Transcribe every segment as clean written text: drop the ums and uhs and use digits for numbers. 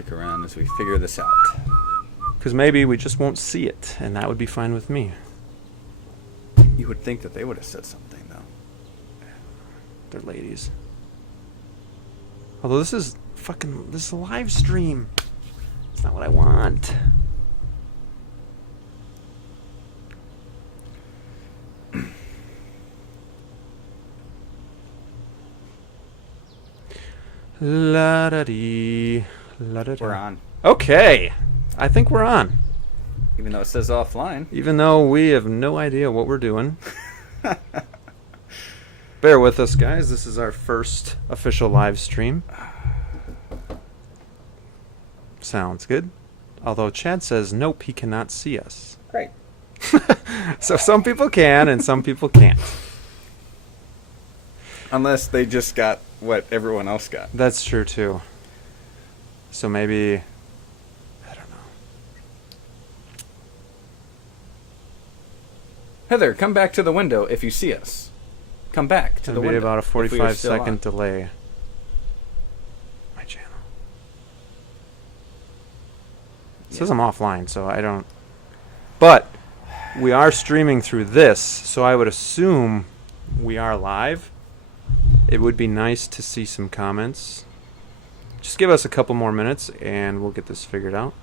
stick around as we figure this out. Because maybe we just won't see it, and that would be fine with me. You would think that they would have said something, though. They're ladies. Although this is a live stream. It's not what I want. La-da-dee. La-da-dee. We're on. Okay. I think we're on. Even though it says offline. Even though we have no idea what we're doing. Bear with us, guys. This is our first official live stream. Sounds good. Although Chad says, nope, he cannot see us. Great. So some people can and some people can't. Unless they just got what everyone else got. That's true, too. So maybe... I don't know. Heather, come back to the window if you see us. Come back to the window. It'll be about a if we are still 45-second on. delay. My channel. It says I'm offline, so I don't... But we are streaming through this, so I would assume we are live. It would be nice to see some comments. Just give us a couple more minutes, and we'll get this figured out.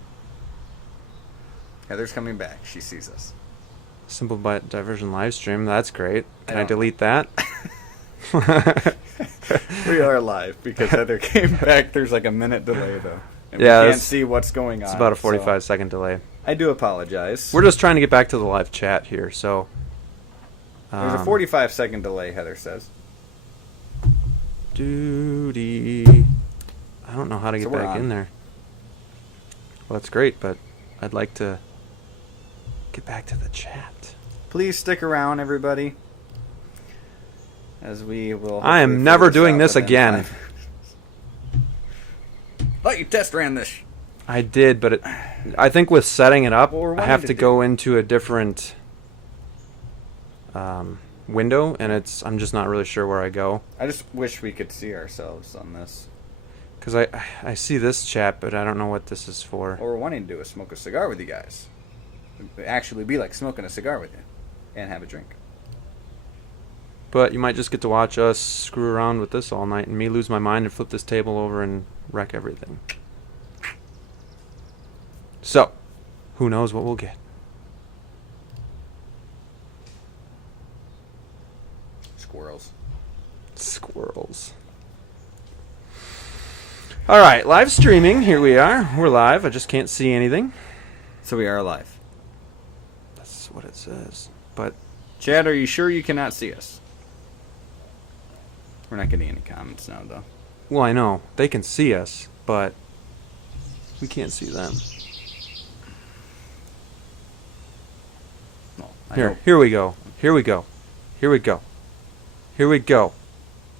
Heather's coming back. She sees us. Simple but diversion live stream. That's great. Can I delete that? We are live because Heather came back. There's like a minute delay, though. And Yeah, we can't see what's going on. It's about a so 45-second delay. I do apologize. We're just trying to get back to the live chat here, so... There's a 45-second delay, Heather says. Duty. I don't know how to get we're back on. in there. Well, that's great, but I'd like to get back to the chat. Please stick around, everybody. As we will... I am hopefully never figure doing out this within again. 5 Thought you test ran this. I did, but I think with setting it up, Well, we're I have wanting to to go into a different window, and I'm just not really sure where I go. I just wish we could see ourselves on this. Because I see this chat, but I don't know what this is for. What we're wanting to do is smoke a cigar with you guys. It'd actually be like smoking a cigar with you. And have a drink. But you might just get to watch us screw around with this all night and me lose my mind and flip this table over and wreck everything. So, who knows what we'll get. Squirrels. Squirrels. Alright, live streaming. Here we are. We're live. I just can't see anything. So we are live. That's what it says. But Chad, are you sure you cannot see us? We're not getting any comments now, though. well, I know. They can see us, but we can't see them. Well, Here we go. Here we go. Here we go. Here we go.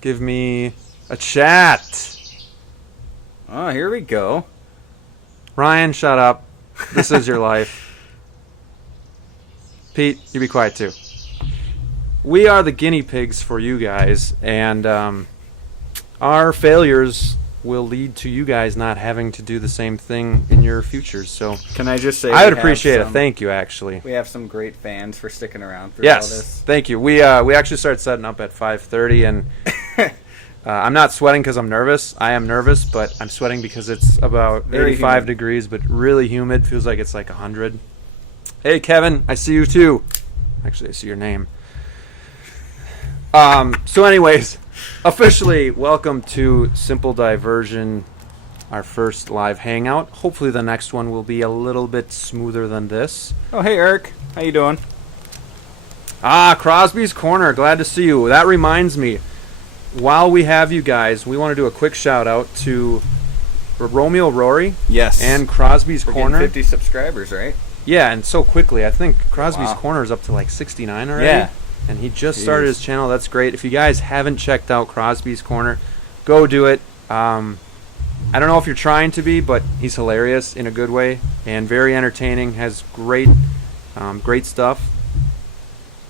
Give me a chat. Oh, here we go. Ryan, shut up. This is your life. Pete, you be quiet too. We are the guinea pigs for you guys, and our failures will lead to you guys not having to do the same thing in your futures. So Can I just say I would we have appreciate a some- thank you, actually. We have some great fans for sticking around through all Yes, this. thank you. We actually started setting up at 5:30, and I'm not sweating because I'm nervous. I am nervous, but I'm sweating because it's about Very 85 humid. degrees, but really humid. Feels like it's like 100. Hey, Kevin, I see you too. Actually, I see your name. So anyways, officially, welcome to Simple Diversion, our first live hangout. Hopefully the next one will be a little bit smoother than this. Oh, hey, Eric. How you doing? Crosby's Corner, glad to see you. That reminds me, while we have you guys, we want to do a quick shout out to Romeo Rory Yes. and Crosby's We're Corner. getting 50 subscribers, right? Yeah, and so quickly. I think Crosby's Wow. Corner is up to like 69 already. Yeah. And he just started his channel. That's great. If you guys haven't checked out Crosby's Corner, go do it. I don't know if you're trying to be, but he's hilarious in a good way and very entertaining. Has great stuff.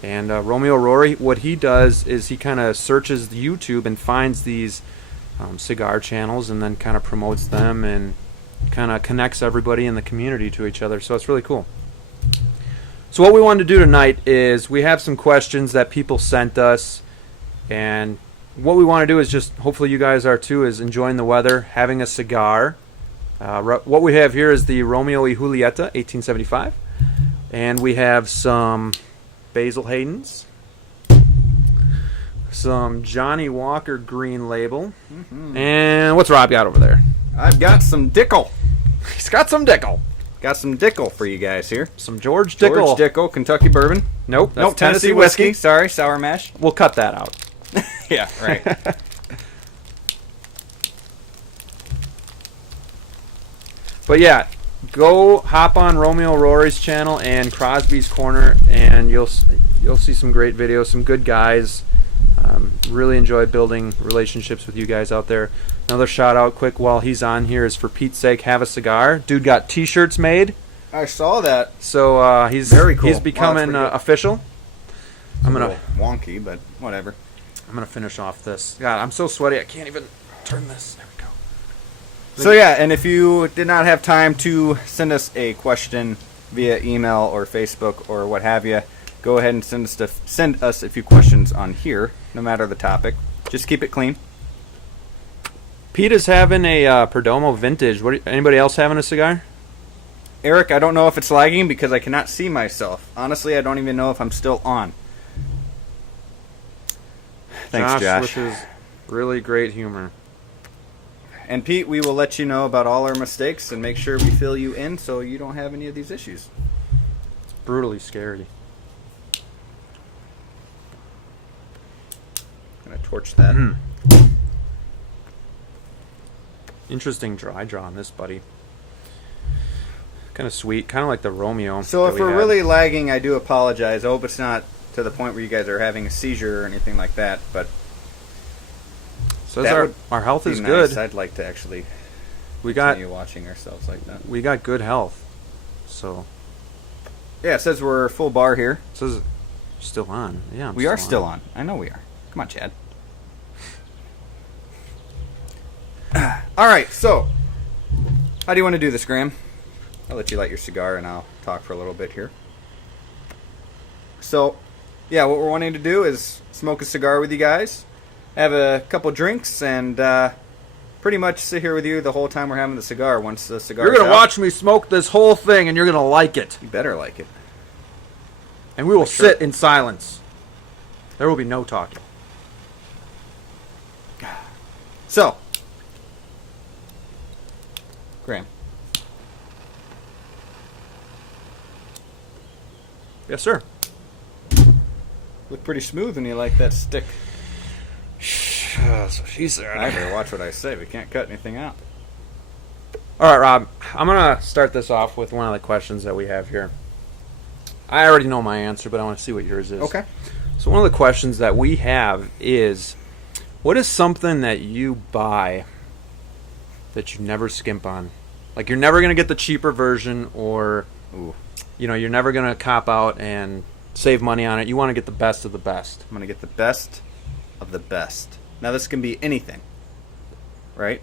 And Romeo Rory, what he does is he kind of searches the YouTube and finds these cigar channels and then kind of promotes them. And kind of connects everybody in the community to each other. So it's really cool. So what we wanted to do tonight is we have some questions that people sent us, and what we want to do is just, hopefully you guys are too, is enjoying the weather, having a cigar. What we have here is the Romeo Y Julieta, 1875, and we have some Basil Hayden's, some Johnny Walker Green Label, and what's Rob got over there? I've got some Dickel. He's got some Dickel. Got some Dickel for you guys here. Some George Dickel. George Dickel, Kentucky bourbon. Nope. That's Tennessee whiskey. Sorry, sour mash. We'll cut that out. Yeah, right. But yeah, go hop on Romeo Rory's channel and Crosby's Corner, and you'll see some great videos, some good guys. Really enjoy building relationships with you guys out there. Another shout out quick while he's on here is, for Pete's sake, have a cigar. Dude got t-shirts made. I saw that. So he's very cool. He's becoming official. I'm gonna wonky, but whatever. I'm gonna finish off this. God, I'm so sweaty I can't even turn this. There we go. So yeah, and if you did not have time to send us a question via email or Facebook or what have you, go ahead and send us a few questions on here, no matter the topic. Just keep it clean. Pete is having a Perdomo Vintage. Anybody else having a cigar? Eric, I don't know if it's lagging because I cannot see myself. Honestly, I don't even know if I'm still on. Thanks, Josh. With his really great humor. And Pete, we will let you know about all our mistakes and make sure we fill you in so you don't have any of these issues. It's brutally scary. I'm going to torch that. Interesting dry draw on this, buddy. Kind of sweet, kind of like the Romeo. So if we're really lagging, I do apologize. I hope it's not to the point where you guys are having a seizure or anything like that. But says our health is good. I'd like to actually continue watching ourselves like that. We got good health. So yeah, it says we're full bar here. It says still on. Yeah, we are still on. I know we are. Come on, Chad. All right, so how do you want to do this, Graham? I'll let you light your cigar and I'll talk for a little bit here. So, yeah, what we're wanting to do is smoke a cigar with you guys, have a couple drinks, and pretty much sit here with you the whole time we're having the cigar. Once the cigar, you're gonna watch me smoke this whole thing, and you're gonna like it. You better like it. And we will sit in silence. There will be no talking. So, Graham. Yes, sir. Look pretty smooth when you like that stick. So she said. I better watch what I say. We can't cut anything out. All right, Rob. I'm gonna start this off with one of the questions that we have here. I already know my answer, but I want to see what yours is. Okay. So one of the questions that we have is, what is something that you buy that you never skimp on? Like, you're never gonna get the cheaper version, or you're never gonna cop out and save money on it. You want to get the best of the best. I'm gonna get the best of the best. Now this can be anything, right?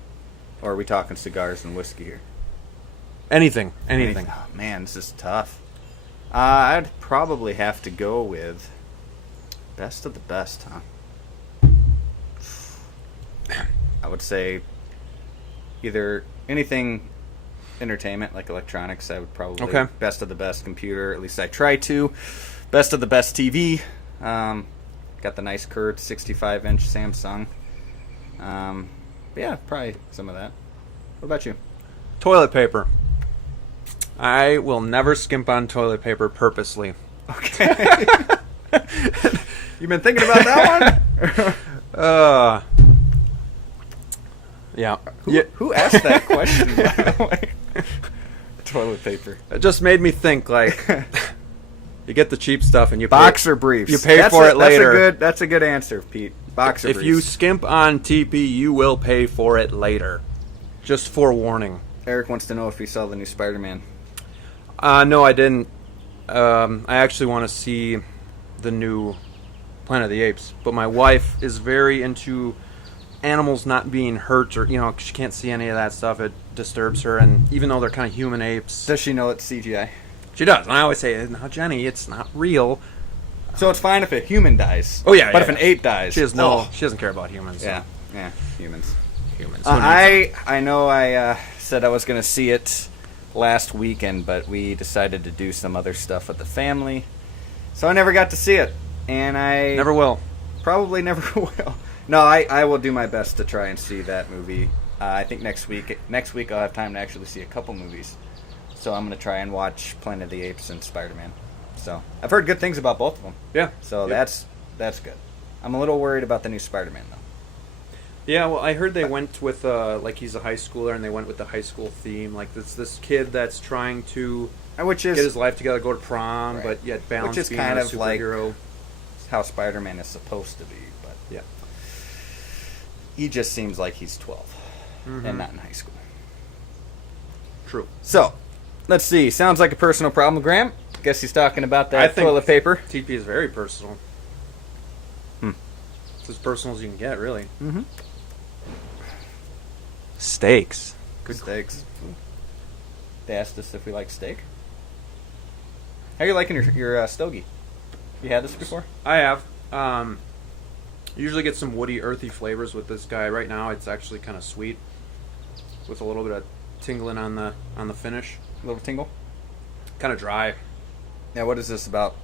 Or are we talking cigars and whiskey here? Anything. Oh, man, this is tough. I'd probably have to go with best of the best, huh? I would say either anything entertainment, like electronics. I would probably best of the best computer. At least I try to. Best of the best TV. Got the nice curved 65-inch Samsung. Yeah, probably some of that. What about you? Toilet paper. I will never skimp on toilet paper purposely. Okay. You been thinking about that one? Yeah. Who asked that question, by the way? Toilet paper. It just made me think, like, you get the cheap stuff and you boxer briefs. You pay for it later. That's a good answer, Pete. Boxer briefs. If you skimp on TP, you will pay for it later. Just forewarning. Eric wants to know if we saw the new Spider-Man. No, I didn't. I actually want to see the new Planet of the Apes, but my wife is very into animals not being hurt or, she can't see any of that stuff. It disturbs her. And even though they're kind of human apes. Does she know it's CGI? She does. And I always say, now, Jenny, it's not real. So it's fine if a human dies. Oh, yeah. But if an ape dies. She doesn't care about humans. So. Yeah, humans. I know I said I was going to see it last weekend, but we decided to do some other stuff with the family. So I never got to see it. And I... Never will. Probably never will. No, I will do my best to try and see that movie. I think next week I'll have time to actually see a couple movies. So I'm going to try and watch Planet of the Apes and Spider-Man. So I've heard good things about both of them. Yeah. So that's good. I'm a little worried about the new Spider-Man, though. Yeah, well, I heard they went with, he's a high schooler, and they went with the high school theme. Like, this kid that's trying to get his life together, go to prom, right. But yet balance being kind of superhero. Like how Spider-Man is supposed to be, but yeah, he just seems like he's 12 and not in high school. True. So, let's see. Sounds like a personal problem, Graham. Guess he's talking about that toilet paper. TP is very personal. It's as personal as you can get, really. Mm-hmm. Steaks. Good steaks. They asked us if we like steak. How are you liking your stogie? You had this before? I have. Usually get some woody, earthy flavors with this guy. Right now, it's actually kind of sweet, with a little bit of tingling on the finish. A little tingle. Kind of dry. Yeah. What is this about?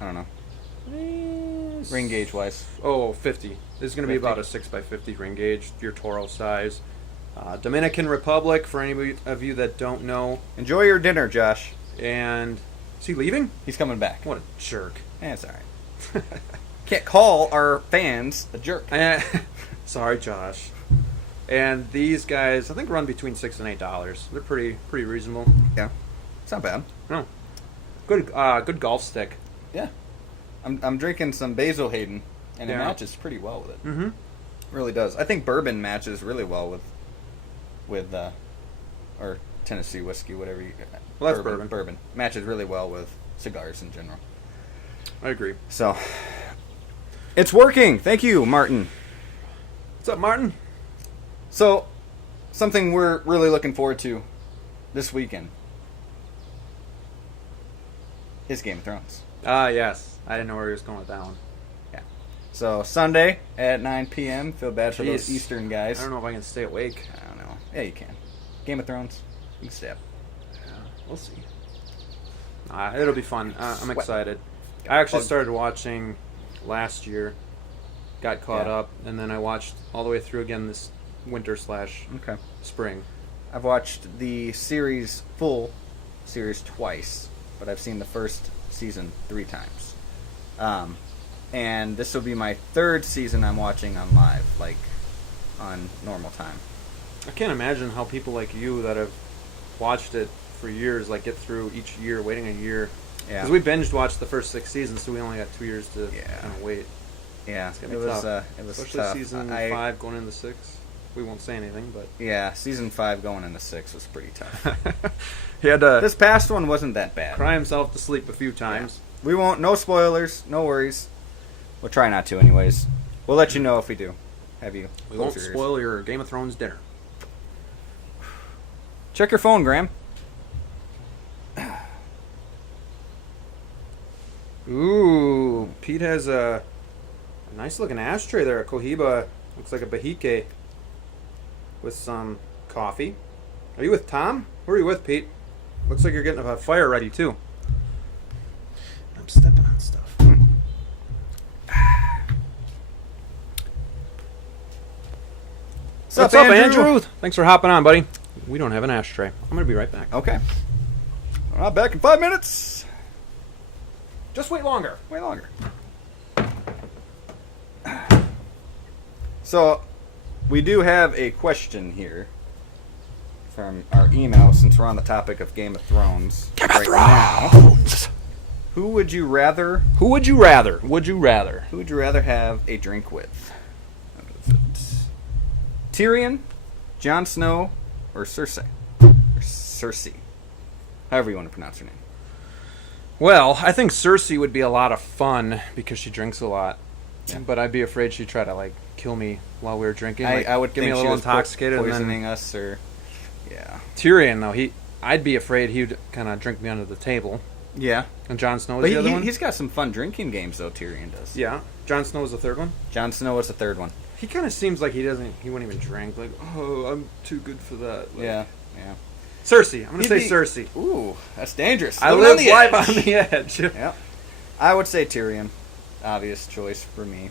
I don't know. Ring gauge wise. Oh, 50. This is going to be about a 6x50 ring gauge, your Toro size. Dominican Republic, for any of you that don't know. Enjoy your dinner, Josh. And is he leaving? He's coming back. What a jerk. It's all right. Can't call our fans a jerk. Sorry, Josh. And these guys, I think, run between $6 and $8. They're pretty reasonable. Yeah, it's not bad. No, good golf stick. Yeah, I'm drinking some Basil Hayden, and it matches pretty well with it. Mm-hmm. Really does. I think bourbon matches really well with or Tennessee whiskey, whatever you. Well, that's bourbon. Bourbon matches really well with cigars in general. I agree. So, it's working. Thank you, Martin. What's up, Martin? So, something we're really looking forward to this weekend is Game of Thrones. Yes. I didn't know where he was going with that one. Yeah. So, Sunday at 9 p.m. Feel bad for those Eastern guys. I don't know if I can stay awake. I don't know. Yeah, you can. Game of Thrones. You can stay up. Yeah, we'll see. It'll be fun. I'm excited. I actually started watching last year, got caught up, and then I watched all the way through again this winter / spring. I've watched the full series twice, but I've seen the first season 3 times. And this will be my 3rd season I'm watching on live, like on normal time. I can't imagine how people like you that have watched it for years, like, get through each year, waiting a year. Yeah. Because we binged watched the first 6 seasons, so we only got 2 years to kind of wait. Yeah, it's gonna be tough. It was especially tough. Season 5 going into 6. We won't say anything, but yeah, season 5 going into 6 was pretty tough. He had to. This past one wasn't that bad. Cry himself to sleep a few times. Yeah. We won't. No spoilers. No worries. We'll try not to, anyways. We'll let you know if we do. We won't spoil your Game of Thrones dinner. Check your phone, Graham. Ooh, Pete has a nice looking ashtray there. A Cohiba, looks like a Bahike, with some coffee. Are you with Tom? Who are you with, Pete? Looks like you're getting a fire ready too. I'm stepping on stuff. What's up, Andrew? Thanks for hopping on, buddy. We don't have an ashtray. I'm going to be right back. Okay. I'll be back in 5 minutes. Just wait longer. Wait longer. So, we do have a question here from our email, since we're on the topic of Game of Thrones. Game of Thrones! Now. Who would you rather... Who would you rather? Would you rather? Who would you rather have a drink with? Tyrion, Jon Snow, or Cersei? Or Cersei. However you want to pronounce her name. Well, I think Cersei would be a lot of fun because she drinks a lot. Yeah. But I'd be afraid she'd try to, like, kill me while we were drinking. I would get think me a she little was intoxicated, poisoning and then us, or yeah. Tyrion though, I'd be afraid he'd kind of drink me under the table. Yeah. And Jon Snow was But the other one. He's got some fun drinking games though. Tyrion does. Yeah. Jon Snow was the third one. Jon Snow was the third one. He kind of seems like he wouldn't even drink. Like, oh, I'm too good for that. Like, yeah. Cersei. I'm gonna say Cersei. Ooh, that's dangerous. I live life on the edge. Yeah. I would say Tyrion. Obvious choice for me.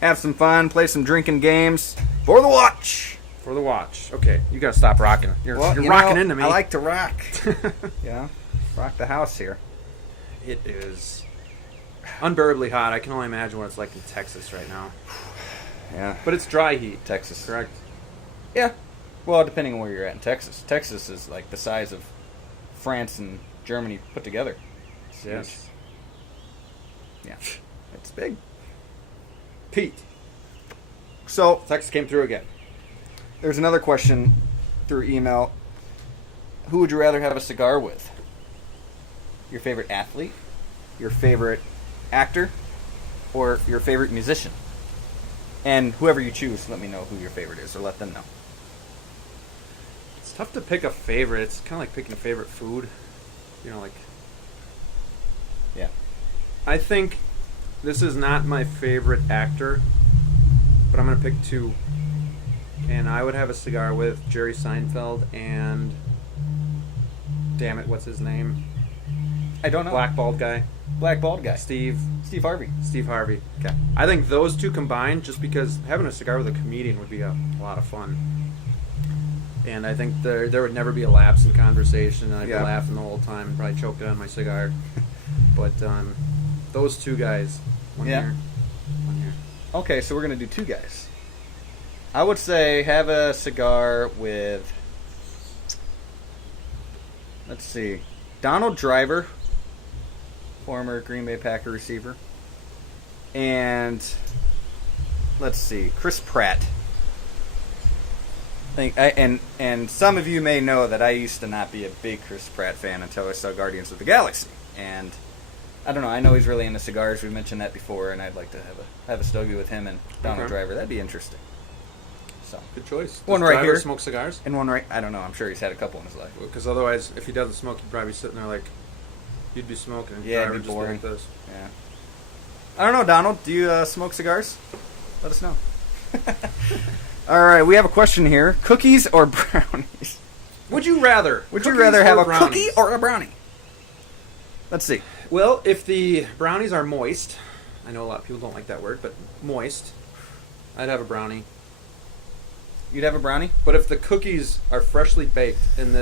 Have some fun, play some drinking games for the watch. For the watch. Okay, you gotta stop rocking. You're rocking into me. I like to rock. Yeah, rock the house here. It is unbearably hot. I can only imagine what it's like in Texas right now. Yeah, but it's dry heat. Texas, correct? Yeah. Well, depending on where you're at in Texas. Texas is like the size of France and Germany put together. Yes. Yeah, it's big. Pete. So Texas came through again. There's another question through email. Who would you rather have a cigar with? Your favorite athlete, your favorite actor, or your favorite musician? And whoever you choose, let me know who your favorite is, or let them know. It's tough to pick a favorite. It's kind of like picking a favorite food. You know, like... Yeah. I think this is not my favorite actor, but I'm going to pick two. And I would have a cigar with Jerry Seinfeld and... Damn it, what's his name? I don't know. Black bald guy. Black bald guy. Steve Harvey. Steve Harvey. Okay. I think those two combined, just because having a cigar with a comedian would be a lot of fun. And I think there would never be a lapse in conversation, and I'd be laughing the whole time and probably choking on my cigar. But those two guys, one here. Okay, so we're going to do two guys. I would say have a cigar with, let's see, Donald Driver, former Green Bay Packer receiver, and let's see, Chris Pratt. And some of you may know that I used to not be a big Chris Pratt fan until I saw Guardians of the Galaxy, and I don't know. I know he's really into cigars. We mentioned that before, and I'd like to have a stogie with him and Donald Driver. That'd be interesting. So good choice. One right here. Smoke cigars? And one right. I don't know. I'm sure he's had a couple in his life. Because otherwise, if he doesn't smoke, he'd probably be sitting there like you'd be smoking. And yeah, Driver it'd be just boring. like this. Yeah. I don't know, Donald. Do you smoke cigars? Let us know. All right, we have a question here: cookies or brownies? Would you rather? Would you rather have a cookie or a brownie? Let's see. Well, if the brownies are moist, I know a lot of people don't like that word, but moist, I'd have a brownie. You'd have a brownie? But if the cookies are freshly baked and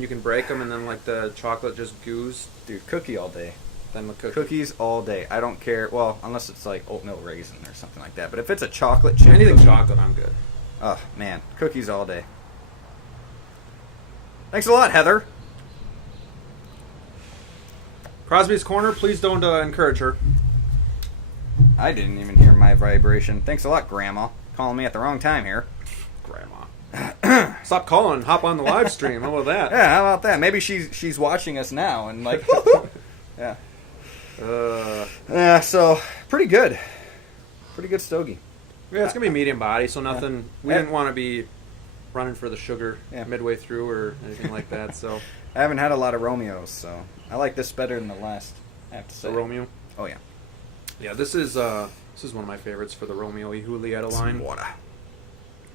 you can break them and then like the chocolate just goos, dude, cookie all day. Then the cookies all day. I don't care. Well, unless it's like oatmeal raisin or something like that. But if it's a chocolate chip, anything chocolate, I'm good. Oh man, cookies all day. Thanks a lot, Heather. Crosby's Corner, please don't encourage her. I didn't even hear my vibration. Thanks a lot, Grandma. Calling me at the wrong time here. Grandma. Stop calling. Hop on the live stream. How about that? Yeah, how about that? Maybe she's watching us now and like, yeah. Yeah, so pretty good. Pretty good stogie. Yeah, it's going to be medium body, so nothing. We didn't want to be running for the sugar midway through or anything like that, so. I haven't had a lot of Romeos, so I like this better than the last, I have to say. The Romeo? Oh, yeah. Yeah, this is one of my favorites for the Romeo Y Julieta line. Water.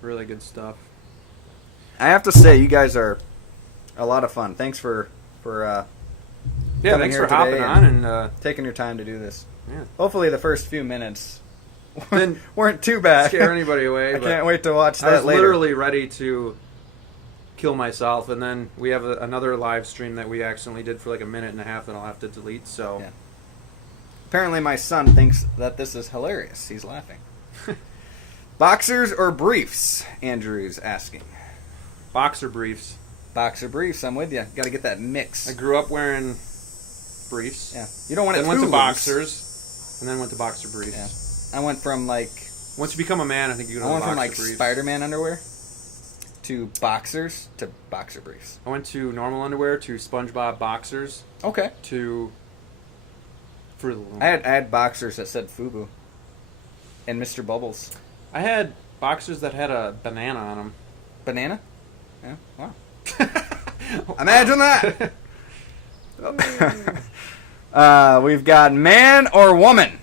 Really good stuff. I have to say, you guys are a lot of fun. Thanks for thanks for hopping on and taking your time to do this. Yeah. Hopefully the first few minutes weren't too bad. Scare anybody away. I can't wait to watch that later. I was literally ready to kill myself, and then we have another live stream that we accidentally did for like a minute and a half that I'll have to delete. So yeah. Apparently my son thinks that this is hilarious. He's laughing. Boxers or briefs? Andrew's asking. Boxer briefs. Boxer briefs. I'm with you. Got to get that mix. I grew up wearing briefs. Yeah. You don't want to. Then went to boxers, and then went to boxer briefs. Yeah. I went from like. Once you become a man, I think you go to boxer boxer briefs. briefs. Spider-Man underwear to boxers to boxer briefs. I went to normal underwear to SpongeBob boxers. Okay. To Fruit of the Loom. I had boxers that said FUBU and Mr. Bubbles. I had boxers that had a banana on them. Banana? Yeah. Wow. Imagine that. We've got man or woman.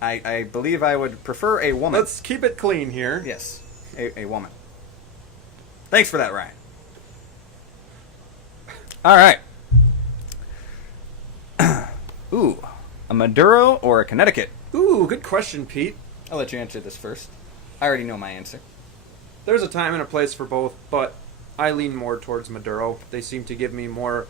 I believe I would prefer a woman. Let's keep it clean here. Yes, a woman. Thanks for that, Ryan. All right. Ooh, a Maduro or a Connecticut? Ooh, good question, Pete. I'll let you answer this first. I already know my answer. There's a time and a place for both, but I lean more towards Maduro. They seem to give me more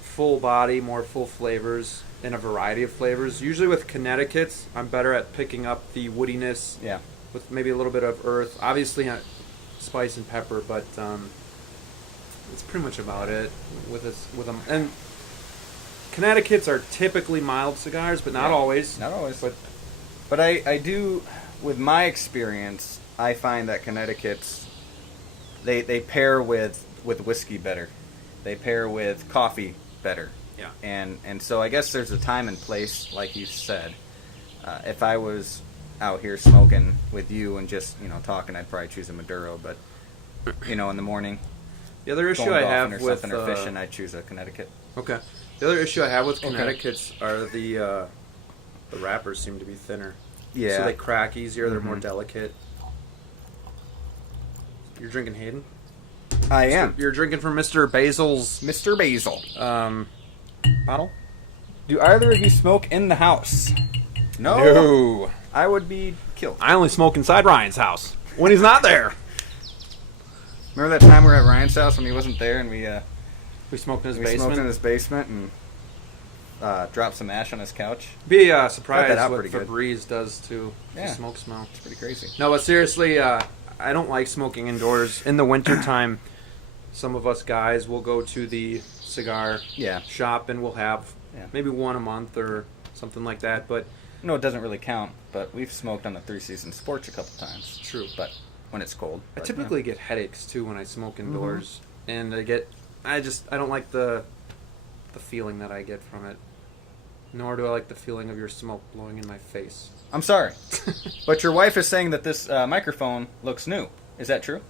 full body, more full flavors, and a variety of flavors. Usually with Connecticut's, I'm better at picking up the woodiness. Yeah. With maybe a little bit of earth. Obviously, spice and pepper, but it's pretty much about it with them. And Connecticut's are typically mild cigars, but not always. Not always. But I do, with my experience, I find that Connecticut's, they pair with whiskey better. They pair with coffee better. Yeah. And so I guess there's a time and place, like you said. If I was out here smoking with you and just, talking, I'd probably choose a Maduro. But, in the morning, the other issue I have or with something or fishing, I'd choose a Connecticut. Okay. The other issue I have with Connecticut's are the wrappers seem to be thinner. Yeah. So they crack easier. They're more delicate. You're drinking Hayden? I am. You're drinking from Mr. Basil's Mr. Basil. Bottle? Do either of you smoke in the house? No. I would be killed. I only smoke inside Ryan's house when he's not there. Remember that time we were at Ryan's house when he wasn't there and we smoked in his we basement? smoked in his basement and dropped some ash on his couch? Be surprised out what pretty good. Febreze does to the Yeah. smoke smell. It's pretty crazy. No, but seriously, I don't like smoking indoors. In the wintertime, some of us guys will go to the cigar shop and we'll have maybe one a month or something like that. But No, it doesn't really count, but we've smoked on the Three Seasons Porch a couple times. True. But when it's cold. I typically get headaches too when I smoke indoors, and I don't like the feeling that I get from it. Nor do I like the feeling of your smoke blowing in my face. I'm sorry, but your wife is saying that this microphone looks new. Is that true?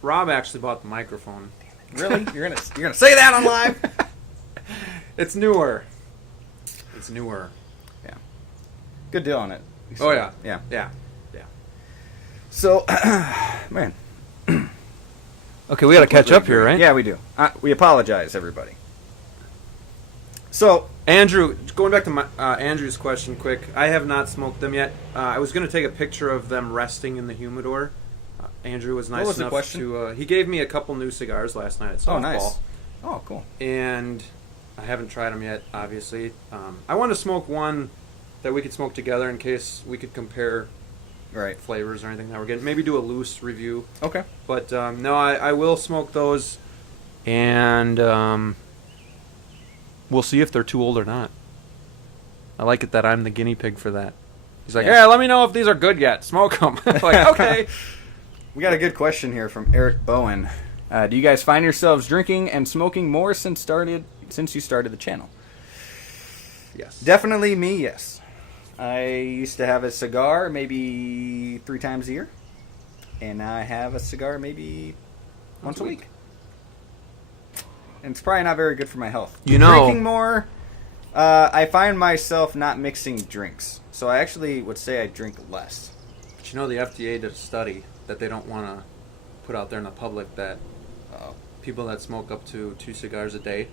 Rob actually bought the microphone. Really? You're gonna say that on live? It's newer. It's newer. Yeah. Good deal on it. Oh yeah. Yeah. Yeah. Yeah. So, man. Okay, we got to catch up here, right? Yeah, we do. We apologize, everybody. So, Andrew, going back to Andrew's question quick, I have not smoked them yet. I was going to take a picture of them resting in the humidor. Andrew was nice what was enough the question? to... he gave me a couple new cigars last night at softball. Oh, nice. Oh, cool. And I haven't tried them yet, obviously. I want to smoke one that we could smoke together in case we could compare flavors or anything that we're getting. Maybe do a loose review. Okay. But no, I will smoke those, and we'll see if they're too old or not. I like it that I'm the guinea pig for that. He's like, yeah, let me know if these are good yet. Smoke them. Like, okay. We got a good question here from Eric Bowen. Do you guys find yourselves drinking and smoking more since you started the channel? Yes. Definitely me, yes. I used to have a cigar maybe 3 times a year, and now I have a cigar maybe once a week. And it's probably not very good for my health. Drinking more, I find myself not mixing drinks. So I actually would say I drink less. But the FDA did a study that they don't want to put out there in the public that people that smoke up to 2 cigars a day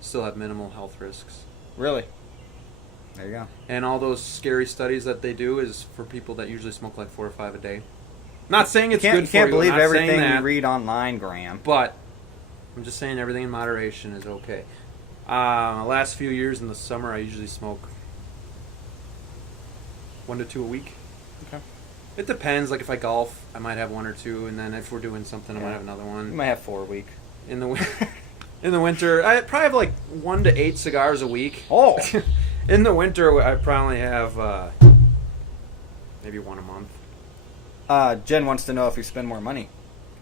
still have minimal health risks. Really? There you go. And all those scary studies that they do is for people that usually smoke like 4 or 5 a day. Not saying it's good for you. You can't believe not everything saying you read online, Graham. But I'm just saying everything in moderation is okay. The last few years in the summer, I usually smoke 1 to 2 a week. Okay. It depends. Like if I golf, I might have 1 or 2, and then if we're doing something, I might have another one. You might have 4 a week. In the winter, I probably have like 1 to 8 cigars a week. Oh. In the winter, I probably have maybe 1 a month. Jen wants to know if you spend more money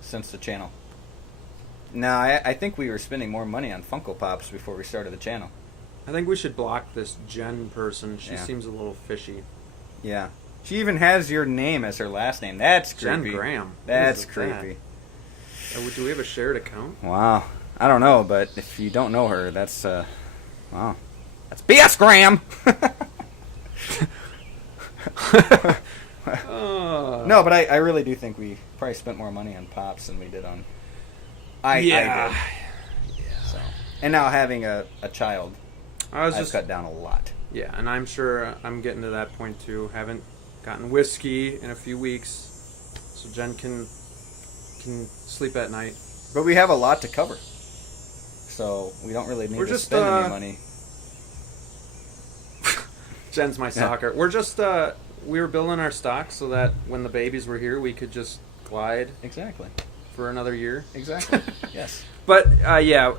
since the channel. No, I think we were spending more money on Funko Pops before we started the channel. I think we should block this Jen person. She seems a little fishy. Yeah. She even has your name as her last name. That's creepy. Jen Graham. That's creepy. Do we have a shared account? Wow. I don't know, but if you don't know her, that's wow. That's BS Graham. No, but I really do think we probably spent more money on Pops than we did on. I did. Yeah. So, and now having a child, I've cut down a lot. Yeah, and I'm sure I'm getting to that point too. Haven't gotten Whisky in a few weeks, so Jen can sleep at night. But we have a lot to cover, so we don't really need to spend any money. Jen's my stalker. We're just we were building our stock so that when the babies were here, we could just glide exactly for another year. Exactly. Yes. But yeah,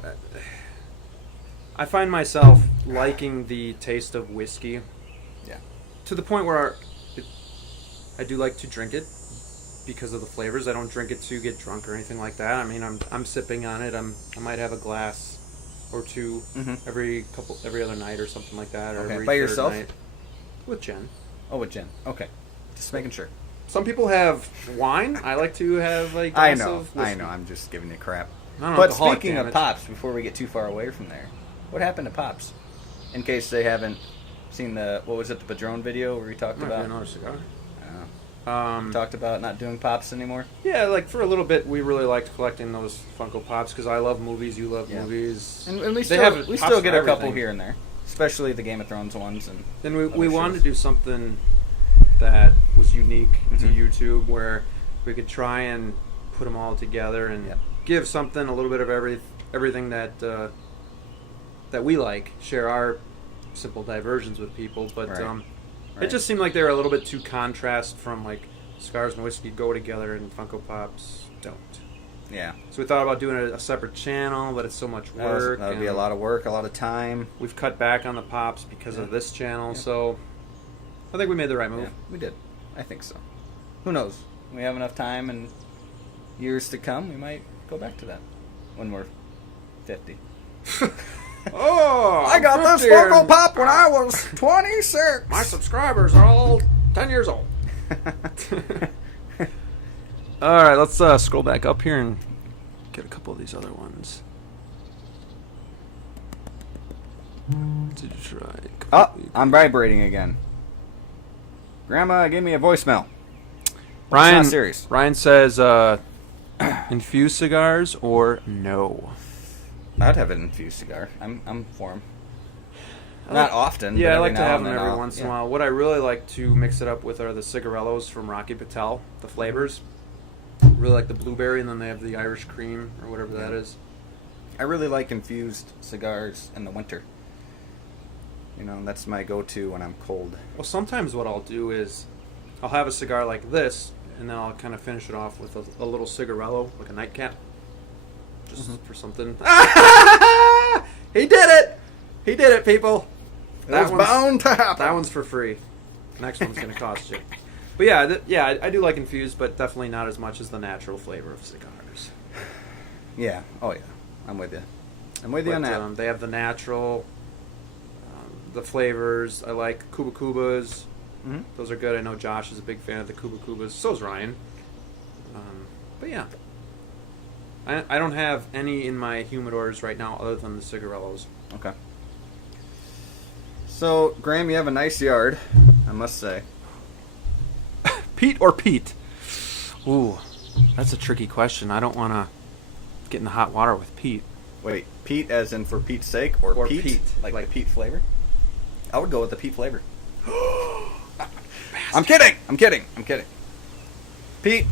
I find myself liking the taste of whiskey. Yeah. To the point where I do like to drink it because of the flavors. I don't drink it to get drunk or anything like that. I mean, I'm sipping on it. I might have a glass or two every other night or something like that, or every by third yourself night. With Jen. Oh, with Jen. Okay. Just making sure. Some people have wine. I like to have a glass of whiskey. I know. I'm just giving you crap. But speaking of Pops, before we get too far away from there, what happened to Pops? In case they haven't seen the Padron video where we talked about another cigar. Talked about not doing Pops anymore. Yeah, like for a little bit, we really liked collecting those Funko Pops because I love movies. You love movies, and we still get a couple here and there, especially the Game of Thrones ones. And then we wanted to do something that was unique to YouTube, where we could try and put them all together and give something a little bit of everything that that we like. Share our simple diversions with people, but. Right. It just seemed like they were a little bit too contrast from like cigars and whiskey go together and Funko Pops don't. Yeah. So we thought about doing a separate channel, but it's so much work. That would be a lot of work, a lot of time. We've cut back on the Pops because of this channel, so I think we made the right move. Yeah, we did. I think so. Who knows? We have enough time and years to come. We might go back to that when we're 50. Oh, I got this Funko Pop when I was 26. My subscribers are all 10 years old. All right, let's scroll back up here and get a couple of these other ones. Did you try? Oh, I'm vibrating again. Grandma, give me a voicemail. Ryan, it's not serious. Ryan says, infused cigars or no? I'd have an infused cigar. I'm for them. Not often. Yeah, but I like to have them every then once in a while. What I really like to mix it up with are the cigarellos from Rocky Patel, the flavors. Really like the blueberry, and then they have the Irish cream or whatever that is. I really like infused cigars in the winter. You know, that's my go-to when I'm cold. Well, sometimes what I'll do is I'll have a cigar like this, and then I'll kind of finish it off with a little cigarello, like a nightcap. Just for something. He did it! He did it, people. That one's bound to happen. That one's for free. Next one's going to cost you. But yeah, I do like infused, but definitely not as much as the natural flavor of cigars. Yeah. Oh, yeah. I'm with you. I'm with you on that. They have the natural, the flavors. I like Cuba Cubas. Mm-hmm. Those are good. I know Josh is a big fan of the Cuba Cubas. So is Ryan. But yeah. I don't have any in my humidors right now other than the cigarellos. Okay. So, Graham, you have a nice yard, I must say. Pete or Pete? Ooh, that's a tricky question. I don't want to get in the hot water with Pete. Wait, Pete as in for Pete's sake? Or Pete? Like the Pete flavor? I would go with the Pete flavor. I'm kidding. Pete,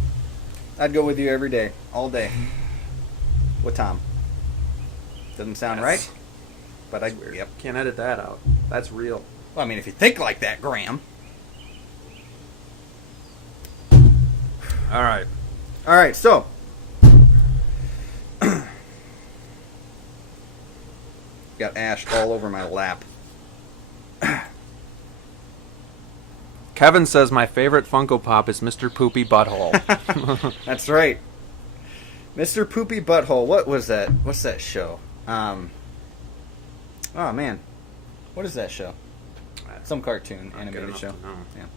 I'd go with you every day, all day. With Tom. Doesn't sound right, but yep. Can't edit that out. That's real. Well, I mean, if you think like that, Graham. All right, so. Got ash all over my lap. Kevin says my favorite Funko Pop is Mr. Poopy Butthole. That's right. Mr. Poopy Butthole. What was that? What's that show? Oh, man. What is that show? Some cartoon, animated show. Yeah.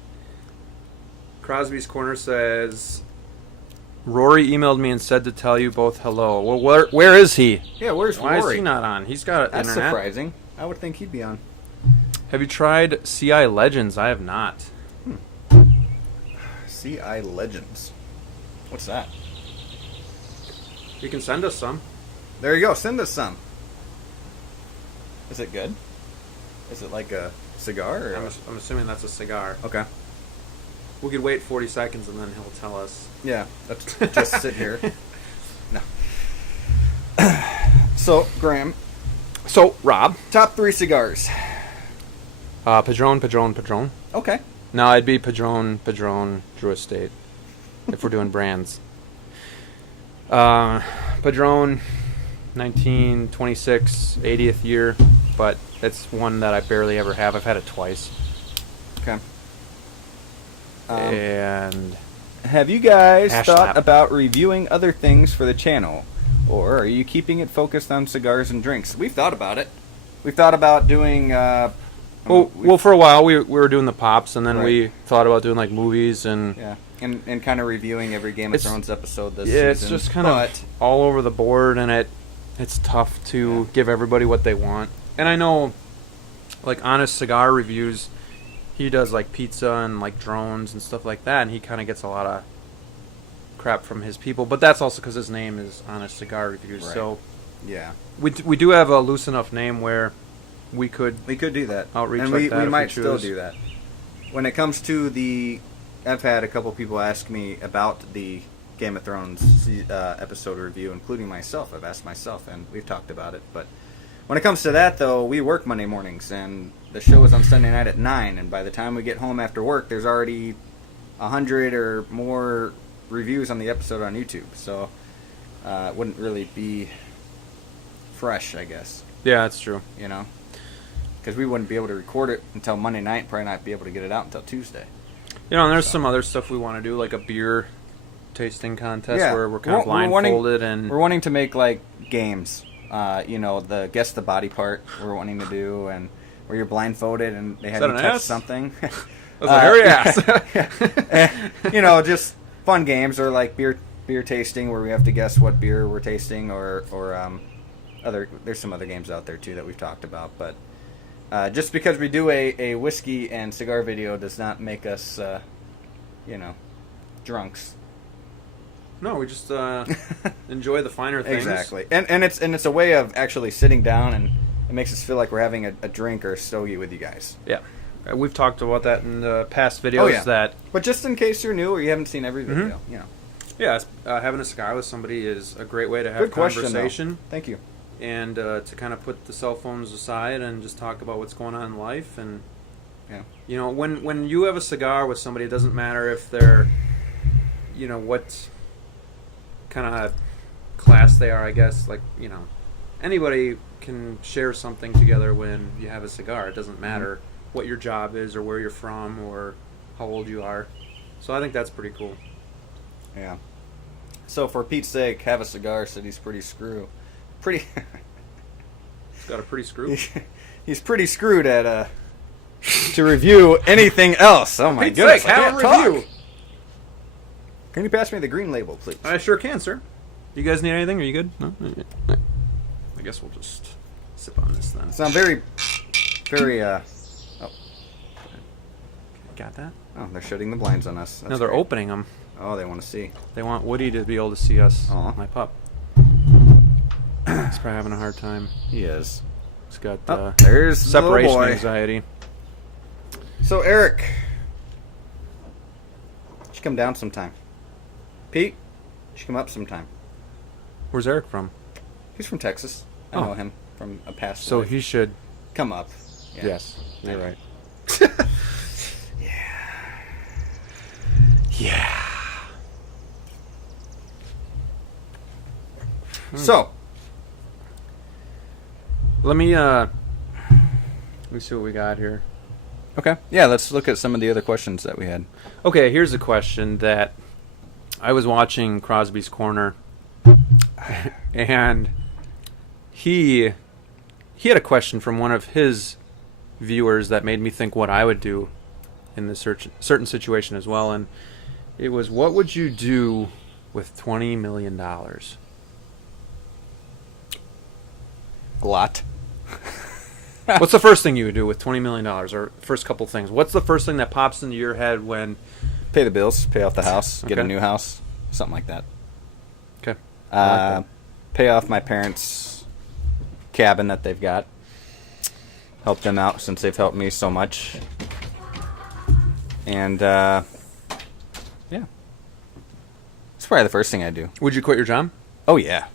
Crosby's Corner says, Rory emailed me and said to tell you both hello. Well, where is he? Yeah, where's Why Rory? is he not on? He's got That's internet. surprising. I would think he'd be on. Have you tried CI Legends? I have not. CI Legends. What's that? You can send us some. There you go. Send us some. Is it good? Is it like a cigar? Or I'm assuming that's a cigar. Okay. We could wait 40 seconds and then he'll tell us. Yeah, let's just sit here. No. So, Graham. So, Rob. Top 3 cigars. Padron. Okay. No, it'd be Padron, Drew Estate, if we're doing brands. Padron, 1926, 80th year, but it's one that I barely ever have. I've had it twice. Okay. And have you guys Hash thought lap. about reviewing other things for the channel? Or are you keeping it focused on cigars and drinks? We've thought about it. We've thought about doing... well, for a while we were doing the pops, and then Right. we thought about doing like movies and... Yeah, and kind of reviewing every Game of It's- Thrones episode this Yeah, season. it's just kind of all over the board, and it's tough to give everybody what they want. And I know, like, Honest Cigar Reviews, he does, like, pizza and, like, drones and stuff like that, and he kind of gets a lot of crap from his people. But that's also because his name is Honest Cigar Reviews. Right. So Yeah. we do have a loose enough name where we could do that. outreach and like we that if we might still choose. do that. When it comes to the... I've had a couple people ask me about the Game of Thrones episode review, including myself. I've asked myself, and we've talked about it. But when it comes to that, though, we work Monday mornings, and the show is on Sunday night at 9, and by the time we get home after work, there's already 100 or more reviews on the episode on YouTube. So it wouldn't really be fresh, I guess, Yeah, that's true. you know? Because we wouldn't be able to record it until Monday night, probably not be able to get it out until Tuesday. You know, and there's some other stuff we want to do, like a beer tasting contest Yeah. where we're kind of We're wanting- blindfolded and... We're wanting to make like games, the guess the body part we're wanting to do, and where you're blindfolded and they have that you an touch ass? something. That's a hairy ass. Just fun games, or like beer tasting where we have to guess what beer we're tasting, or other. There's some other games out there too that we've talked about, but just because we do a whiskey and cigar video does not make us, drunks. No, we just enjoy the finer things. Exactly, and it's a way of actually sitting down, and it makes us feel like we're having a drink or a stogie with you guys. Yeah. We've talked about that in the past videos. That But just in case you're new or you haven't seen every video, yeah, having a cigar with somebody is a great way to have Good question, conversation. Thank you. And to kind of put the cell phones aside and just talk about what's going on in life. And Yeah. when you have a cigar with somebody, it doesn't matter if they're, what kind of class they are. I guess anybody can share something together when you have a cigar. It doesn't matter what your job is or where you're from or how old you are. So I think that's pretty cool. Yeah. So for Pete's sake, have a cigar. Said he's pretty screw. Pretty. He's got a pretty screw. He's pretty screwed at to review anything else. Oh my Pete's goodness! sake, I have can't a review. talk. Can you pass me the green label, please? I sure can, sir. You guys need anything? Are you good? No? I guess we'll just sip on this then. So I'm very. Got that? Oh, they're shutting the blinds on us. No, That's they're great. opening them. Oh, they want to see. They want Woody to be able to see us. Aw. My pup. He's probably having a hard time. He is. He's got There's the little separation boy. anxiety. So Eric, you should come down sometime. Pete, you should come up sometime. Where's Eric from? He's from Texas. I Oh. know him from a past So life. he should. Come up. Yeah. Yes, you're I know. right. Yeah. So, Let me see what we got here. okay. Yeah, let's look at some of the other questions that we had. Okay, here's a question that I was watching Crosby's Corner, and he had a question from one of his viewers that made me think what I would do in this certain situation as well. And It was, what would you do with $20 million? A lot. What's the first thing you would do with $20 million? Or first couple things. What's the first thing that pops into your head when... Pay the bills, pay off the house, get a Okay. new house, something like that. Okay. I like that. Pay off my parents' cabin that they've got. Help them out since they've helped me so much. And, yeah. It's probably the first thing I do. Would you quit your job? Oh, yeah.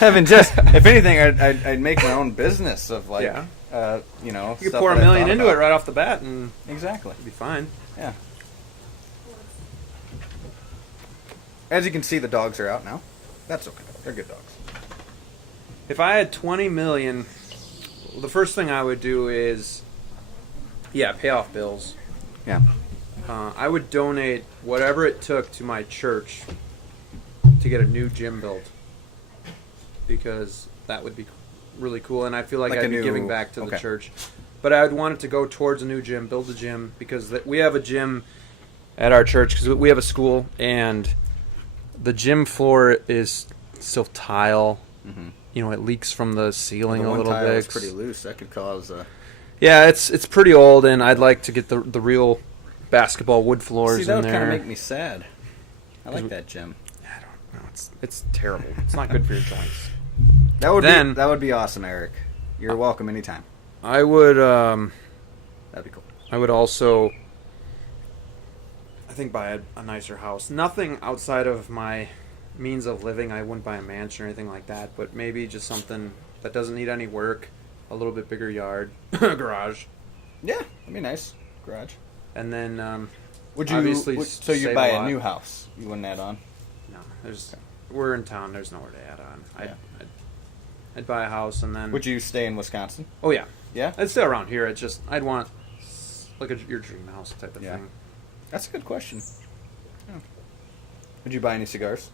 Having just, if anything, I'd make my own business of, like, Yeah. you know. You could stuff pour $1 that I million thought into about. it right off the bat and Exactly. it'd be fine. Yeah. As you can see, the dogs are out now. That's okay. They're good dogs. If I had $20 million, the first thing I would do is, pay off bills. Yeah. I would donate whatever it took to my church to get a new gym built, because that would be really cool, and I feel like I'd be giving back to the church. But I would want it to go towards a new gym, build a gym, because we have a gym at our church, because we have a school, and the gym floor is still tile. Mm-hmm. You know, it leaks from the ceiling a little tile bit. is pretty loose. That could cause a... Yeah, it's pretty old, and I'd like to get the real basketball wood floors See, that in would there. kind of make me sad. I like that gym. I don't know. It's terrible. It's not good for your joints. That would be awesome, Eric. You're welcome anytime. I would That'd be cool. I would also, I think, buy a nicer house. Nothing outside of my means of living. I wouldn't buy a mansion or anything like that, but maybe just something that doesn't need any work, a little bit bigger yard, garage. Yeah, that'd be nice. Garage. And then Would you? obviously So you save buy a a lot. new house? You wouldn't add on? No, we're in town. There's nowhere to add on. Yeah. I'd buy a house and then. Would you stay in Wisconsin? Oh yeah, Yeah. I'd stay around here. It's just I'd want like your dream house type of Yeah. thing. That's a good question. Yeah. Would you buy any cigars?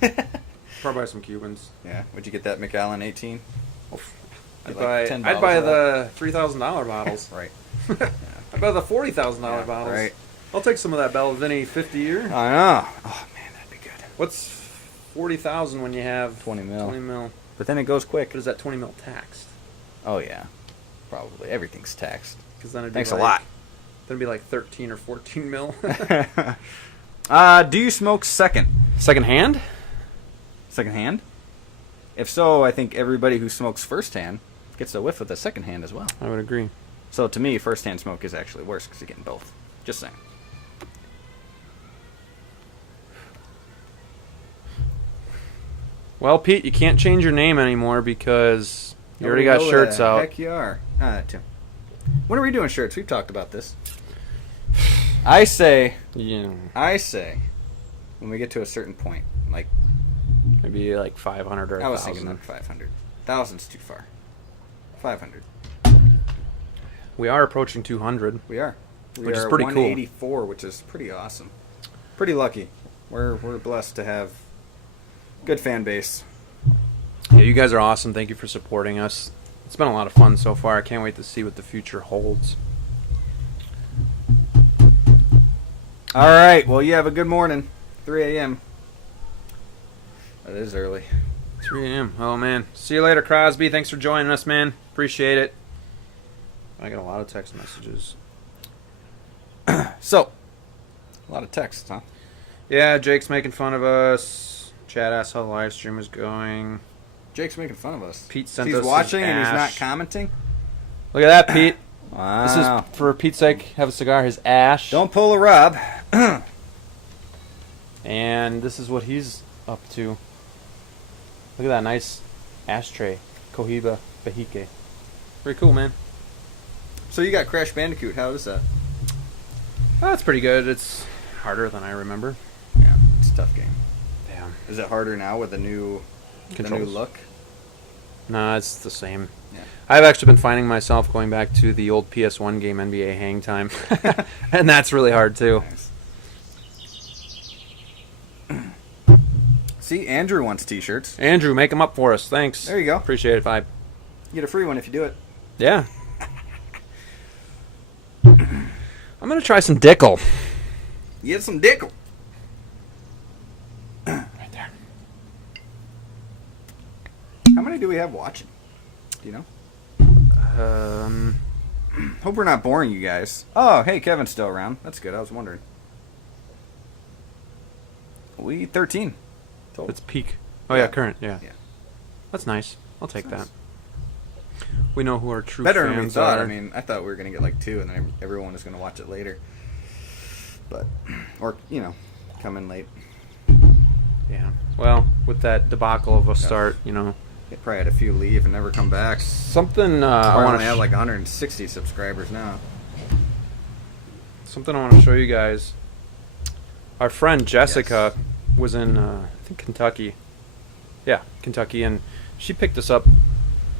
Probably buy some Cubans. Yeah. Would you get that Macallan 18? I'd Like buy. $10 I'd buy of the $3,000 bottles. Right. I'd buy the $40,000 Yeah, bottles. right. I'll take some of that Bellavini 50 year. I know. Oh man, that'd be good. What's 40,000 when you have 20 mil. 20 mil. But then it goes quick. But is that 20 mil taxed? Oh yeah. Probably everything's taxed. Because then it'd Thanks be a like, lot. Then it'd be like 13 or 14 mil. Do you smoke second Second-hand? hand? If so, I think everybody who smokes first hand gets a whiff of the second hand as well. I would agree. So to me, first hand smoke is actually worse because you're getting both. Just saying. Well, Pete, you can't change your name anymore because you already got shirts out. Heck, you are. Tim. When are we doing shirts? We've talked about this. I say when we get to a certain point, like Maybe like 500 or 1,000. I was thinking like 500. 1,000's too far. 500. We are approaching 200. We are. We Which is are pretty cool. 184, which is pretty awesome. Pretty lucky. We're blessed to have good fan base. Yeah, you guys are awesome. Thank you for supporting us. It's been a lot of fun so far. I can't wait to see what the future holds. All right. Well, you have a good morning. 3 a.m. That is early. 3 a.m. Oh, man. See you later, Crosby. Thanks for joining us, man. Appreciate it. I got a lot of text messages. So, a lot of texts, huh? Yeah, Jake's making fun of us. Chad asked how the live stream is going. Jake's making fun of us. Pete sent He's us his watching and he's not ash. commenting. Look at that, Pete. Wow. This is, for Pete's sake, have a cigar. His ash. Don't pull a Rob. And this is what he's up to. Look at that nice ashtray. Cohiba Bahike. Pretty cool, man. So you got Crash Bandicoot. How is that? Oh, that's pretty good. It's harder than I remember. Yeah, it's a tough game. Yeah. Is it harder now with the new Controls. look? Nah, it's the same. Yeah. I've actually been finding myself going back to the old PS1 game, NBA Hang Time. And that's really hard, too. Nice. See, Andrew wants t-shirts. Andrew, make them up for us. Thanks. There you go. Appreciate it, Vibe. You get a free one if you do it. Yeah. I'm going to try some Dickel. Get some Dickel. Right there. How many do we have watching? Do you know? Hope we're not boring you guys. Oh, hey, Kevin's still around. That's good. I was wondering. 13. Total. It's peak. Oh, yeah, current. Yeah. Yeah. That's nice. I'll take That's that. We know who our true Better fans than we thought. are. I mean, I thought we were going to get like 2, and then everyone was going to watch it later. But, or, come in late. Yeah. Well, with that debacle of a start, They probably had a few leave and never come back. Something I want to have like 160 subscribers now. Something I want to show you guys. Our friend Jessica was in, I think, Kentucky. Yeah, Kentucky, and she picked us up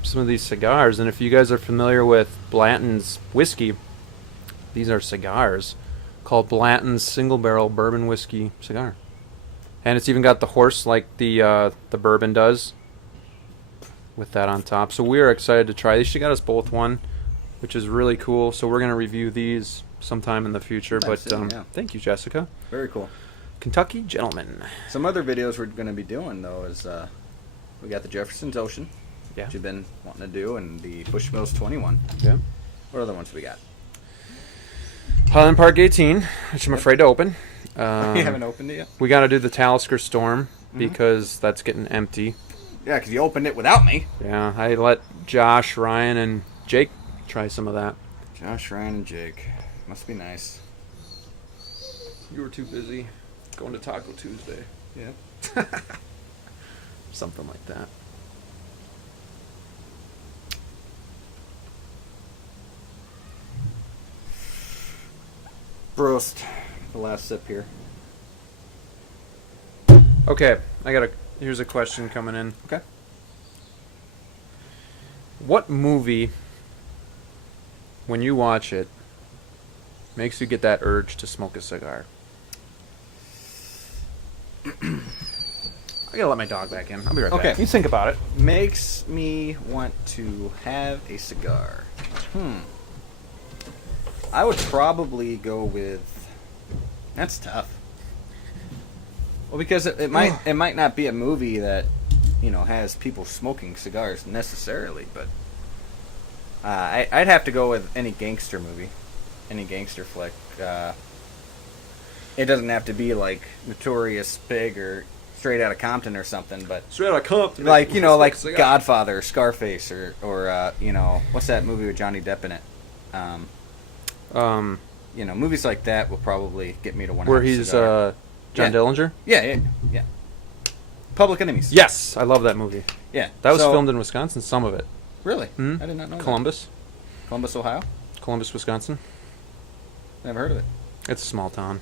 some of these cigars. And if you guys are familiar with Blanton's whiskey, these are cigars called Blanton's Single Barrel Bourbon Whiskey Cigar. And it's even got the horse like the bourbon does, with that on top. So we are excited to try these. She got us both one, which is really cool. So we're going to review these sometime in the future. Nice, but yeah. Thank you, Jessica. Very cool. Kentucky Gentleman. Some other videos we're going to be doing, though, is we got the Jefferson's Ocean, which you've been wanting to do, and the Bushmills 21. Yeah. What other ones we got? Highland Park 18, which I'm afraid to open. You haven't opened it yet? We got to do the Talisker Storm because that's getting empty. Yeah, because you opened it without me. Yeah, I let Josh, Ryan, and Jake try some of that. Josh, Ryan, and Jake. Must be nice. You were too busy going to Taco Tuesday. Yeah. Something like that. Prost. The last sip here. Okay, here's a question coming in. Okay. What movie, when you watch it, makes you get that urge to smoke a cigar? I gotta let my dog back in. I'll be right back. Okay. You think about it. Makes me want to have a cigar. I would probably go with... That's tough. Well, because it might not be a movie that, has people smoking cigars necessarily, but I'd have to go with any gangster movie, any gangster flick. It doesn't have to be like Notorious Pig or Straight Outta Compton or something, but Straight Outta Compton. like Godfather, or Scarface, or what's that movie with Johnny Depp in it? Movies like that will probably get me to want to where have a he's cigar. John Dillinger. Yeah. Public Enemies. Yes, I love that movie. Yeah. That was filmed in Wisconsin. Some of it. Really? Hmm? I did not know. Columbus, Columbus, Ohio. Columbus, Wisconsin. Never heard of it. It's a small town.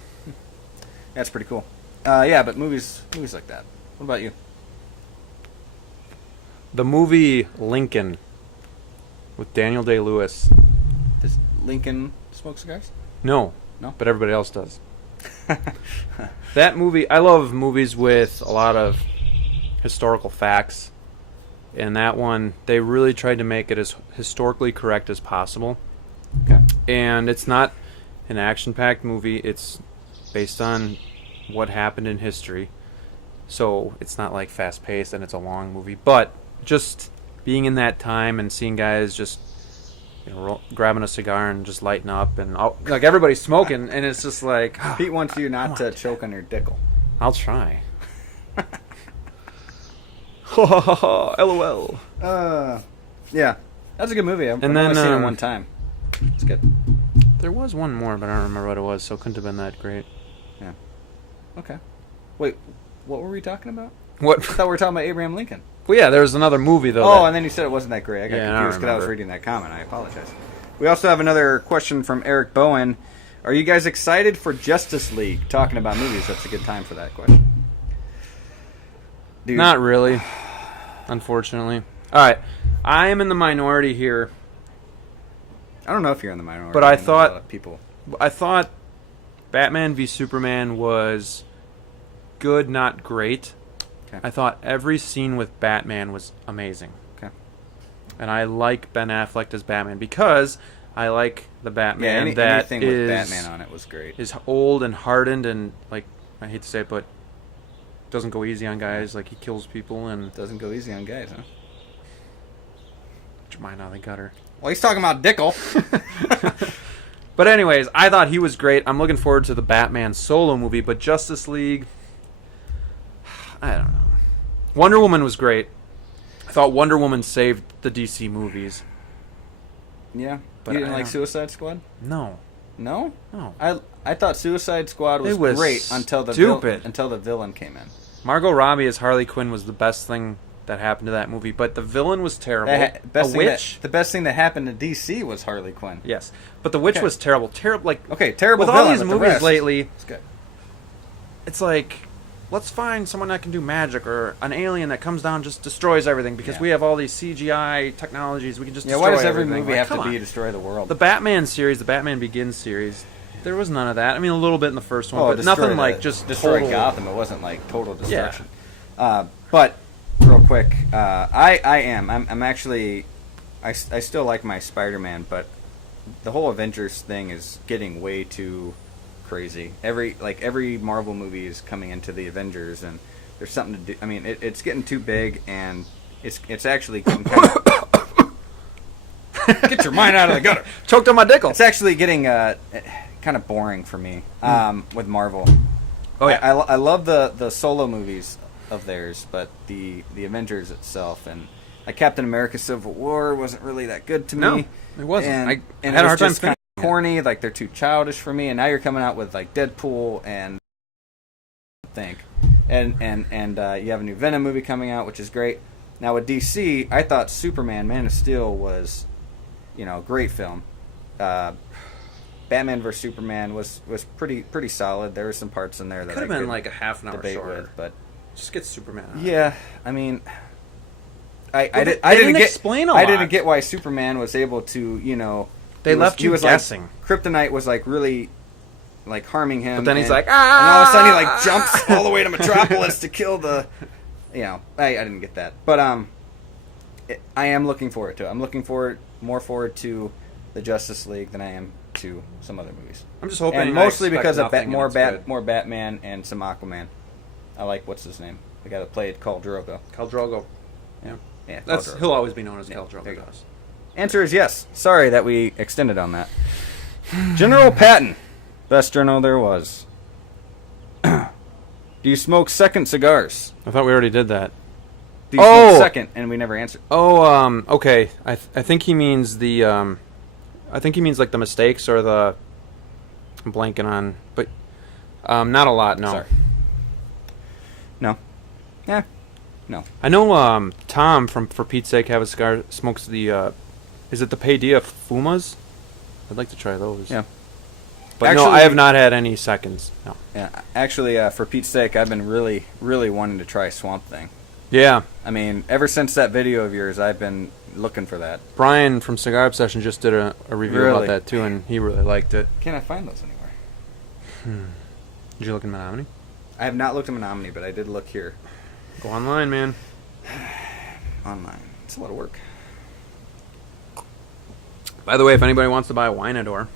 That's pretty cool. But movies like that. What about you? The movie Lincoln with Daniel Day-Lewis. Does Lincoln smoke cigars? No, but everybody else does. That movie, I love movies with a lot of historical facts. And that one, they really tried to make it as historically correct as possible. Okay. And it's not an action-packed movie. It's based on what happened in history. So it's not like fast-paced and it's a long movie. But just being in that time and seeing guys just grabbing a cigar and just lighting up, and like everybody's smoking, and it's just like Pete wants you not to choke on your dickle. I'll try. LOL. Yeah, that's a good movie. I've only seen it one time. It's good. There was one more, but I don't remember what it was, so it couldn't have been that great. Yeah. Okay. Wait, what were we talking about? What? I thought we were talking about Abraham Lincoln. Well, yeah, there was another movie though. Oh, and then you said it wasn't that great. I got confused because I was remember. reading that comment. I apologize. We also have another question from Eric Bowen. Are you guys excited for Justice League? Talking about movies, that's a good time for that question. Dude. Not really, unfortunately. All right, I am in the minority here. I don't know if you're in the minority. But I know thought- a lot of people. I thought Batman v Superman was good, not great. Okay. I thought every scene with Batman was amazing. Okay. And I like Ben Affleck as Batman because I like the Batman anything with Batman on it was great. Is old and hardened and, like, I hate to say it, but doesn't go easy on guys. Like, he kills people and... Doesn't go easy on guys, huh? Which mine now, they got her. Well, he's talking about Dickel. But anyways, I thought he was great. I'm looking forward to the Batman solo movie, but Justice League... I don't know. Wonder Woman was great. I thought Wonder Woman saved the DC movies. Yeah. But you didn't like Suicide Squad? No. No? No. I thought Suicide Squad was great until the villain came in. Margot Robbie as Harley Quinn was the best thing that happened to that movie, but the villain was terrible. The best thing that happened to DC was Harley Quinn. Yes, but the witch was terrible. Terrible, like terrible. With all these movies lately, it's good. It's like, let's find someone that can do magic or an alien that comes down and just destroys everything because we have all these CGI technologies. We can just destroy everything. Why does every movie have to destroy the world? The Batman series, the Batman Begins series, there was none of that. I mean, a little bit in the first one, but nothing like just destroy total... Gotham. It wasn't like total destruction. Yeah. But real quick, I'm actually, I still like my Spider-Man, but the whole Avengers thing is getting way too crazy. Every Marvel movie is coming into the Avengers, and there's something to do. I mean, it's getting too big, and it's actually getting kind of... Get your mind out of the gutter. Choked on my dickle. It's actually getting kind of boring for me with Marvel. Oh yeah, I love the solo movies of theirs, but the Avengers itself and Captain America: Civil War wasn't really that good to me. No, it wasn't. And I had a hard time kind of corny. Like, they're too childish for me. And now you're coming out with like Deadpool and you have a new Venom movie coming out, which is great. Now with DC, I thought Superman: Man of Steel was, a great film. Batman vs Superman was pretty solid. There were some parts in there that could have been like a half an hour shorter, with, but just get Superman out. Yeah, I mean, I didn't explain a lot. I didn't get why Superman was able to, They left you guessing. Like, Kryptonite was like really like harming him, but then he's like, and all of a sudden he like jumps all the way to Metropolis to kill the, I didn't get that, but I am looking forward to it. I'm looking more forward to the Justice League than I am to some other movies. I'm just hoping, and mostly because of more Batman and some Aquaman. I like, what's his name? The guy that played Khal Drogo. Khal Drogo. Yeah. He'll always be known as Khal Drogo. Answer is yes. Sorry that we extended on that. General Patton, best journal there was. Do you smoke second cigars? I thought we already did that. Do you smoke second? And we never answered. Okay. I think he means the I think he means like the mistakes or the... I'm blanking on, but not a lot. No. Sorry. No. Yeah. No. I know Tom from For Pete's Sake Have a Cigar smokes the is it the Paideia Fumas? I'd like to try those. Yeah. But actually, no, I have not had any seconds. No. Yeah. Actually, for Pete's Sake, I've been really, really wanting to try Swamp Thing. Yeah. I mean, ever since that video of yours, I've been looking for that. Brian from Cigar Obsession just did a review about that too, and he really liked it. Can't I find those anywhere? Did you look in Menominee? I have not looked in Menominee, but I did look here. Go online, man. Online. It's a lot of work. By the way, if anybody wants to buy a Wynador,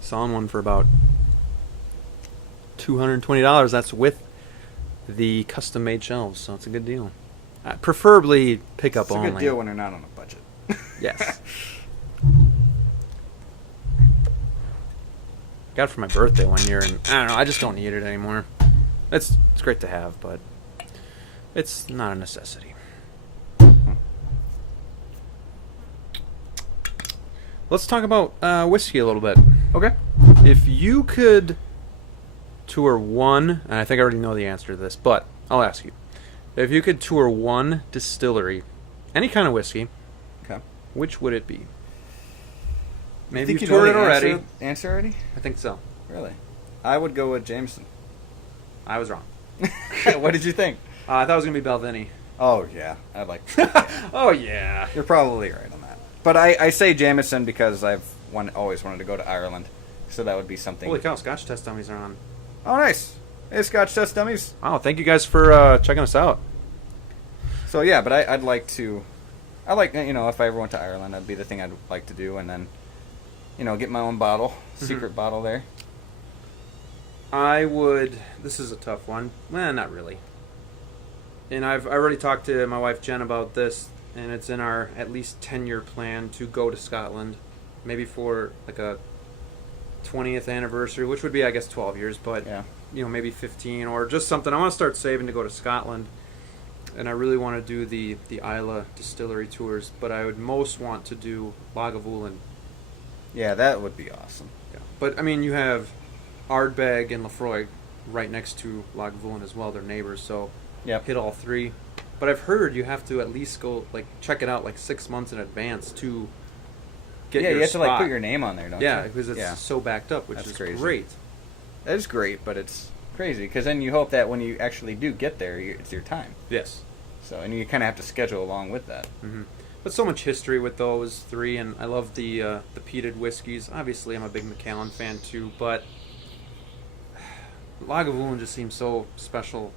selling one for about $220. That's with the custom-made shelves, so it's a good deal. Preferably pickup only. It's a good deal when you're not on a budget. Yes. Got it for my birthday one year, and I don't know, I just don't need it anymore. It's great to have, but it's not a necessity. Let's talk about whiskey a little bit. Okay. If you could tour one, and I think I already know the answer to this, but I'll ask you. If you could tour one distillery, any kind of whiskey, okay, which would it be? Maybe you've toured it already. Answer already? I think so. Really? I would go with Jameson. I was wrong. What did you think? I thought it was going to be Balvenie. Oh, yeah. I'd like to. Yeah. Oh, yeah. You're probably right on that. But I say Jameson because I've always wanted to go to Ireland. So that would be something. Holy cow, Scotch Test Dummies are on. Oh, nice. Hey, Scotch Test Dummies. Oh, thank you guys for checking us out. So, yeah, but I'd like to... if I ever went to Ireland, that'd be the thing I'd like to do. And then get my own bottle, secret bottle there. I would. This is a tough one. Well, not really. And I already talked to my wife Jen about this, and it's in our at least 10-year plan to go to Scotland, maybe for like a 20th anniversary, which would be, I guess, 12 years, but maybe 15 or just something. I want to start saving to go to Scotland, and I really want to do the Islay distillery tours, but I would most want to do Lagavulin. Yeah, that would be awesome. Yeah. But I mean, you have Ardbeg and Lefroy right next to Lagavulin as well. They're neighbors, so hit all three. But I've heard you have to at least go check it out 6 months in advance to get your you have spot. to put your name on there, don't you? Yeah, because it's so backed up, which is crazy. Great. That is great, but it's crazy because then you hope that when you actually do get there, it's your time. Yes. So and you kind of have to schedule along with that. Mm-hmm. But so much history with those three, and I love the peated whiskeys. Obviously, I'm a big Macallan fan too, but Lagavulin just seems so special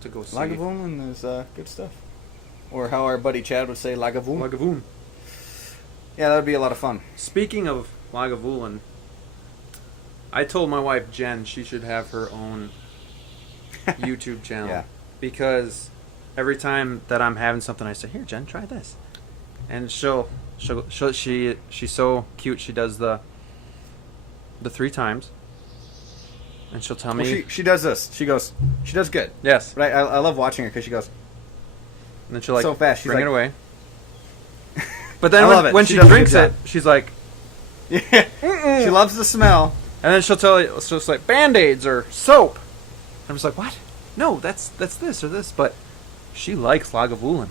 to go see. Lagavulin is good stuff. Or how our buddy Chad would say, Lagavulin. Lagavulin. Yeah, that would be a lot of fun. Speaking of Lagavulin, I told my wife Jen she should have her own YouTube channel because every time that I'm having something, I say, "Here, Jen, try this," and she's so cute. She does the 3 times. And she'll tell me... Well, she does this. She does good. Yes. But I love watching her because she goes... And then she'll so fast. She's bring like, it away. But then when she drinks it, she's like... Yeah. She loves the smell. And then she'll tell you, it's just like Band-Aids or soap. And I'm just like, what? No, that's this or this. But she likes Lagavulin.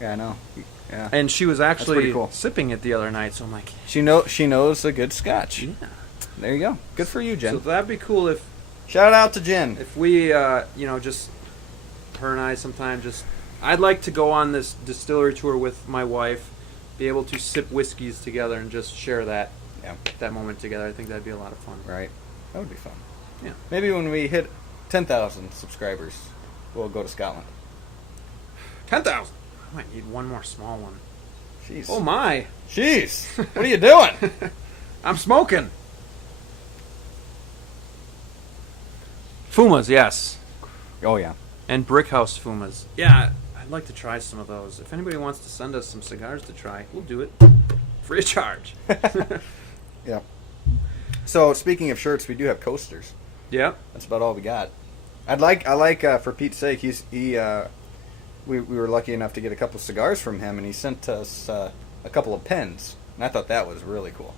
Yeah, I know. Yeah. And she was actually cool. sipping it the other night, so I'm like... She knows a good scotch. Yeah. There you go. Good for you, Jen. So that'd be cool if... Shout out to Jen. If we, just... Her and I sometime just... I'd like to go on this distillery tour with my wife, be able to sip whiskeys together and just share that moment together. I think that'd be a lot of fun. Right. That would be fun. Yeah. Maybe when we hit 10,000 subscribers, we'll go to Scotland. 10,000? I might need one more small one. Jeez. Oh, my. Jeez. What are you doing? I'm smoking. Fumas, yes. Oh, yeah. And Brickhouse Fumas. Yeah, I'd like to try some of those. If anybody wants to send us some cigars to try, we'll do it. Free of charge. Yeah. So, speaking of shirts, we do have coasters. Yeah. That's about all we got. I like for Pete's sake, we were lucky enough to get a couple of cigars from him, and he sent us a couple of pens, and I thought that was really cool.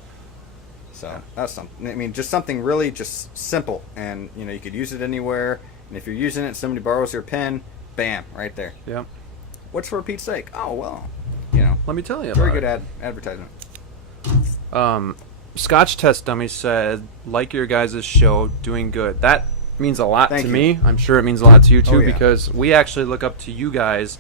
So that's something. I mean, just something really just simple, and you could use it anywhere. And if you're using it, somebody borrows your pen, bam, right there. Yeah. What's for Pete's sake? Oh well, Let me tell you. Very good advertisement. Scotch Test Dummy said, like your guys' show, doing good. That means a lot to me. I'm sure it means a lot to you too, because we actually look up to you guys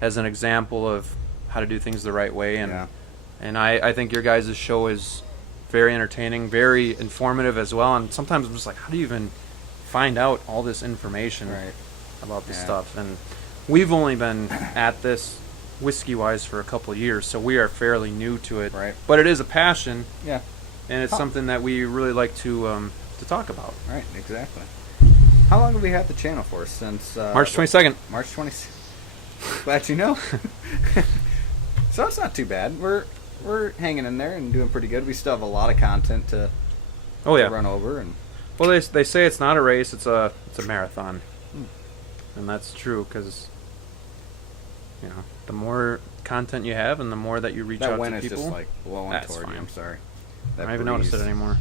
as an example of how to do things the right way, and I think your guys' show is very entertaining, very informative as well. And sometimes I'm just like, how do you even find out all this information about this stuff? And we've only been at this whiskey-wise for a couple of years, so we are fairly new to it. Right. But it is a passion. Yeah. And it's something that we really like to talk about. Right. Exactly. How long have we had the channel for? Since March 22nd. March 20th. Glad you know. So it's not too bad. We're hanging in there and doing pretty good. We still have a lot of content to run over. And well, they say it's not a race; it's a marathon, and that's true because the more content you have and the more that you reach out to people. That wind is just like blowing toward you. I'm sorry. I don't even notice it anymore.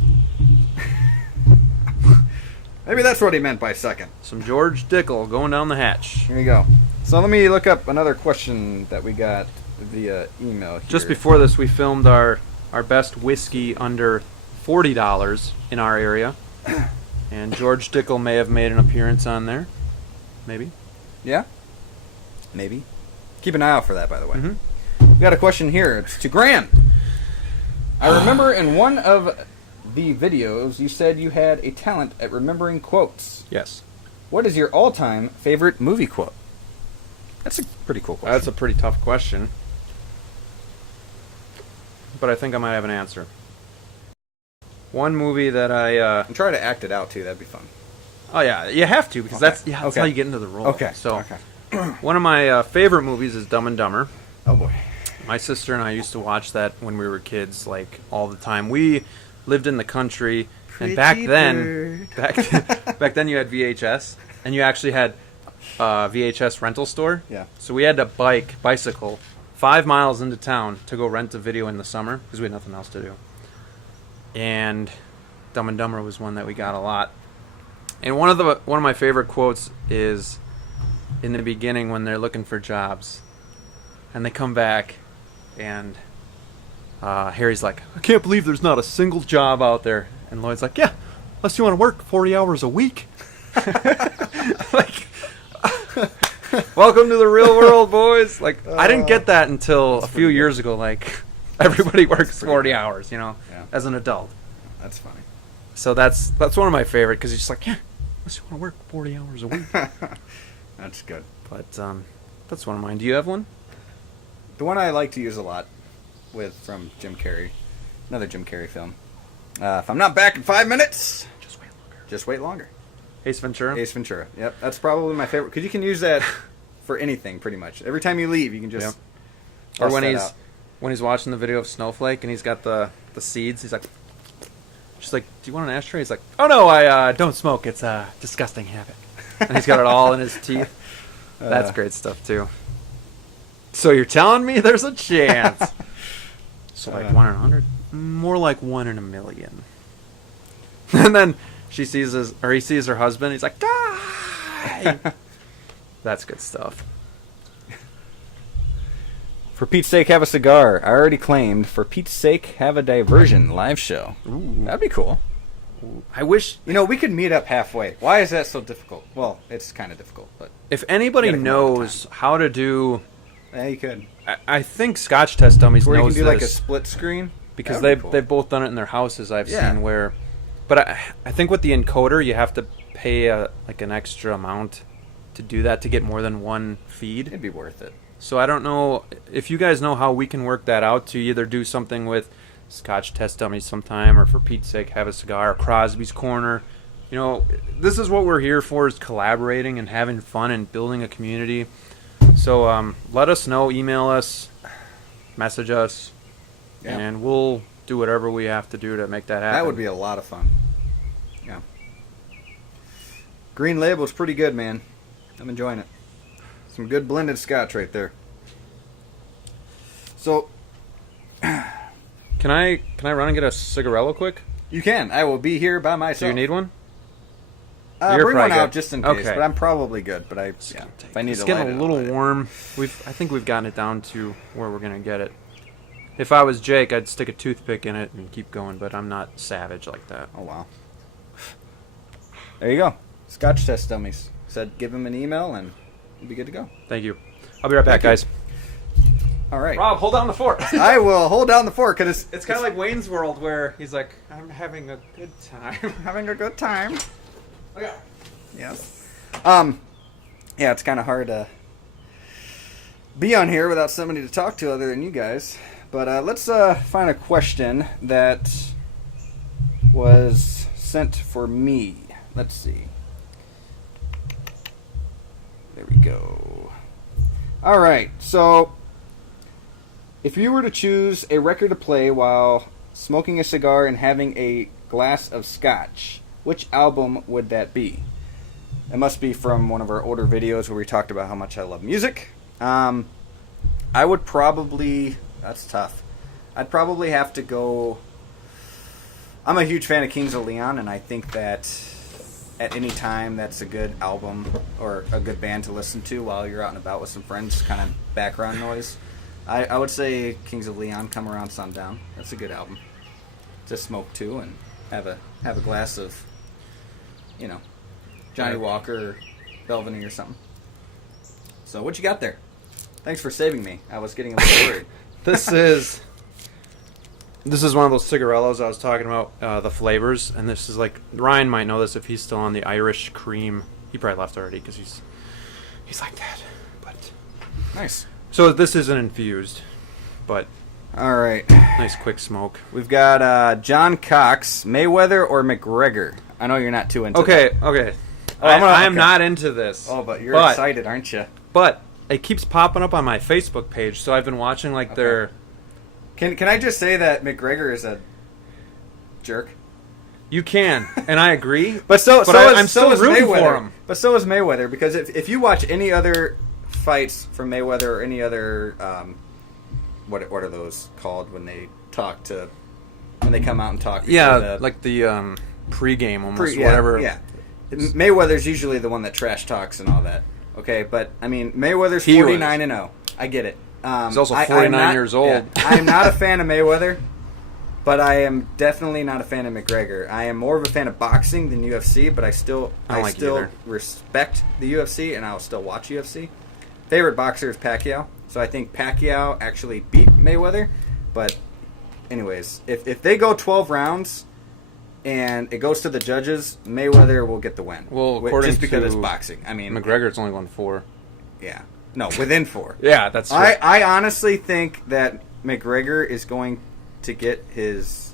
Maybe that's what he meant by second. Some George Dickel going down the hatch. Here you go. So let me look up another question that we got via email here. Just before this, we filmed our best whiskey under $40 in our area. And George Dickel may have made an appearance on there. Maybe. Yeah? Maybe. Keep an eye out for that, by the way. Mm-hmm. We got a question here. It's to Graham. I remember in one of the videos you said you had a talent at remembering quotes. Yes. What is your all-time favorite movie quote? That's a pretty cool question. That's a pretty tough question. But I think I might have an answer. One movie that And try to act it out, too. That'd be fun. Oh, yeah. You have to, because that's how you get into the role. Okay. So, one of my favorite movies is Dumb and Dumber. Oh, boy. My sister and I used to watch that when we were kids, like, all the time. We lived in the country, and back then you had VHS, and you actually had VHS rental store. Yeah. So we had to bicycle 5 miles into town to go rent a video in the summer because we had nothing else to do. And Dumb and Dumber was one that we got a lot. And one of my favorite quotes is in the beginning when they're looking for jobs, and they come back, and Harry's like, "I can't believe there's not a single job out there." And Lloyd's like, "Yeah, unless you want to work 40 hours a week." Like, welcome to the real world, boys. Like, I didn't get that until a few years ago. Like, everybody works 40 hours, as an adult. That's funny. So that's one of my favorite, because he's just like, yeah, unless you want to work 40 hours a week. That's good. But that's one of mine. Do you have one? The one I like to use a lot from Jim Carrey, another Jim Carrey film. If I'm not back in 5 minutes, Just wait longer. just wait longer. Ace Ventura? Ace Ventura. Yep, that's probably my favorite, because you can use that for anything, pretty much. Every time you leave, you can just... Or when he's watching the video of Snowflake and he's got the seeds, he's like... She's like, "Do you want an ashtray?" He's like, "Oh no, I don't smoke. It's a disgusting habit." And he's got it all in his teeth. That's great stuff too. So you're telling me there's a chance? So like 1 in 100, more like 1 in a million. And then he sees her husband. He's like, "Die!" That's good stuff. For Pete's sake, have a cigar. I already claimed. For Pete's sake, have a diversion live show. Ooh. That'd be cool. I wish... we could meet up halfway. Why is that so difficult? Well, it's kind of difficult, but... If anybody knows how to do... Yeah, you could. I think Scotch Test Dummies Where you knows can do this. like a split screen? Because That'd be cool. they've both done it in their houses, I've seen where... But I think with the encoder, you have to pay an extra amount to do that, to get more than one feed. It'd be worth it. So I don't know if you guys know how we can work that out to either do something with Scotch Test Dummies sometime, or for Pete's sake, have a cigar, or Crosby's Corner. This is what we're here for, is collaborating and having fun and building a community. So let us know, email us, message us, and we'll do whatever we have to do to make that happen. That would be a lot of fun. Yeah. Green Label's pretty good, man. I'm enjoying it. Some good blended scotch right there. So, can I run and get a cigarello quick? You can. I will be here by myself. Do you need one? Bring one out good. just in case. Okay. But I'm probably good. But if I need it's to getting a little warm. I think we've gotten it down to where we're gonna get it. If I was Jake, I'd stick a toothpick in it and keep going. But I'm not savage like that. Oh wow. There you go. Scotch Test Dummies. Said give him an email and we'll be good to go. Thank you. I'll be right back, guys. All right. Rob, hold down the fort. I will hold down the fort, because it's kind of like Wayne's World, where he's like, "I'm having a good time." Having a good time. Okay. Yes. Yeah, it's kind of hard to be on here without somebody to talk to other than you guys. But let's find a question that was sent for me. Let's see. There we go. All right. So, if you were to choose a record to play while smoking a cigar and having a glass of scotch, which album would that be? It must be from one of our older videos where we talked about how much I love music. I would probably... That's tough. I'd probably have to go... I'm a huge fan of Kings of Leon, and I think that at any time that's a good album or a good band to listen to while you're out and about with some friends, kind of background noise. I would say Kings of Leon, Come Around Sundown. That's a good album to smoke to and have a glass of, Johnny Walker or Belvany or something. So what you got there? Thanks for saving me. I was getting a little worried. This is one of those cigarellos I was talking about, the flavors, and this is like, Ryan might know this if he's still on the Irish cream. He probably left already because he's like that. But nice. so this isn't infused, but All right. Nice quick smoke. We've got John Cox, Mayweather or McGregor. I know you're not too into that. Okay. Oh, I am not into this. Oh, but you're excited, aren't you? But it keeps popping up on my Facebook page, so I've been watching their... Can I just say that McGregor is a jerk? You can, and I agree. I'm still rooting for him. But so is Mayweather, because if you watch any other fights from Mayweather or any other... what are those called when they come out and talk? Yeah, like the pre-game almost, whatever. Yeah. Mayweather's usually the one that trash talks and all that. Okay, but I mean Mayweather's 49-0. I get it. He's also 49 years old. Yeah, I am not a fan of Mayweather, but I am definitely not a fan of McGregor. I am more of a fan of boxing than UFC, but I still respect the UFC and I'll still watch UFC. Favorite boxer is Pacquiao, so I think Pacquiao actually beat Mayweather. But anyways, if they go 12 rounds and it goes to the judges, Mayweather will get the win. Well, according just because to it's boxing. I mean, McGregor's only won 4. Yeah. No, within 4. Yeah, that's true. I honestly think that McGregor is going to get his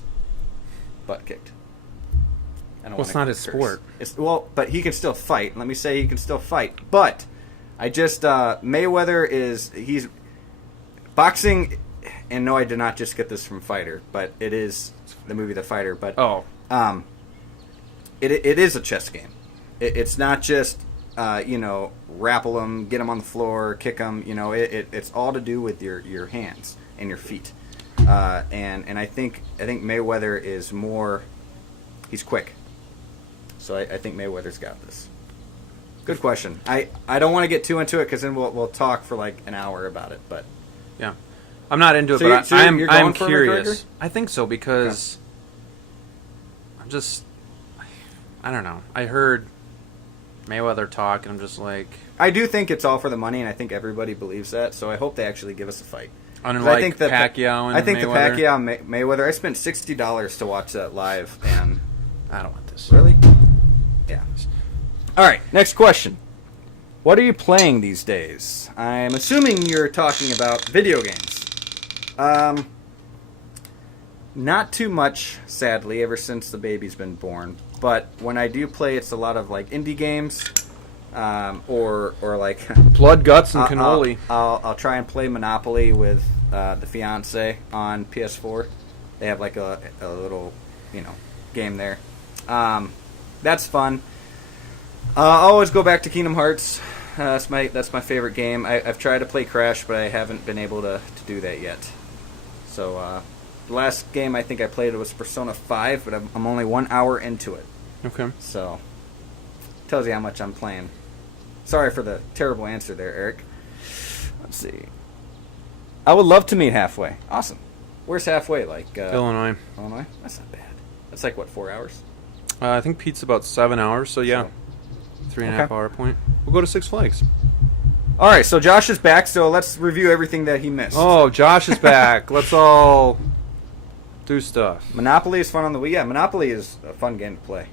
butt kicked. It's not his sport. But he can still fight. Let me say he can still fight. But I just Mayweather he's boxing, and no, I did not just get this from Fighter, but it is the movie The Fighter. But it is a chess game. It's not just grapple them, get them on the floor, kick them. It's all to do with your hands and your feet. And I think Mayweather is more. He's quick, so I think Mayweather's got this. Good question. I don't want to get too into it because then we'll talk for like an hour about it. But yeah, I'm not into it. But I'm curious. I think so because I don't know. I heard Mayweather talk, and I'm just like... I do think it's all for the money, and I think everybody believes that, so I hope they actually give us a fight. Unlike I think Pacquiao and I think Mayweather. the Pacquiao Mayweather, I spent $60 to watch that live, and... I don't want this. Really? Yeah. All right, next question. What are you playing these days? I'm assuming you're talking about video games. Not too much, sadly, ever since the baby's been born. But when I do play, it's a lot of like indie games, or like blood, guts, and cannoli. I'll try and play Monopoly with the fiance on PS4. They have like a little game there. That's fun. I'll always go back to Kingdom Hearts. That's my favorite game. I've tried to play Crash, but I haven't been able to do that yet. So the last game I think I played was Persona 5, but I'm only 1 hour into it. Okay. So tells you how much I'm playing. Sorry for the terrible answer there, Eric. Let's see. I would love to meet halfway. Awesome. Where's halfway? Like Illinois. Illinois? That's not bad. That's like what, 4 hours? I think Pete's about 7 hours. So yeah, 3.5 hour point. We'll go to Six Flags. All right. So Josh is back. So let's review everything that he missed. Oh, Josh is back. Let's all do stuff. Monopoly is fun on the Wii. Yeah, Monopoly is a fun game to play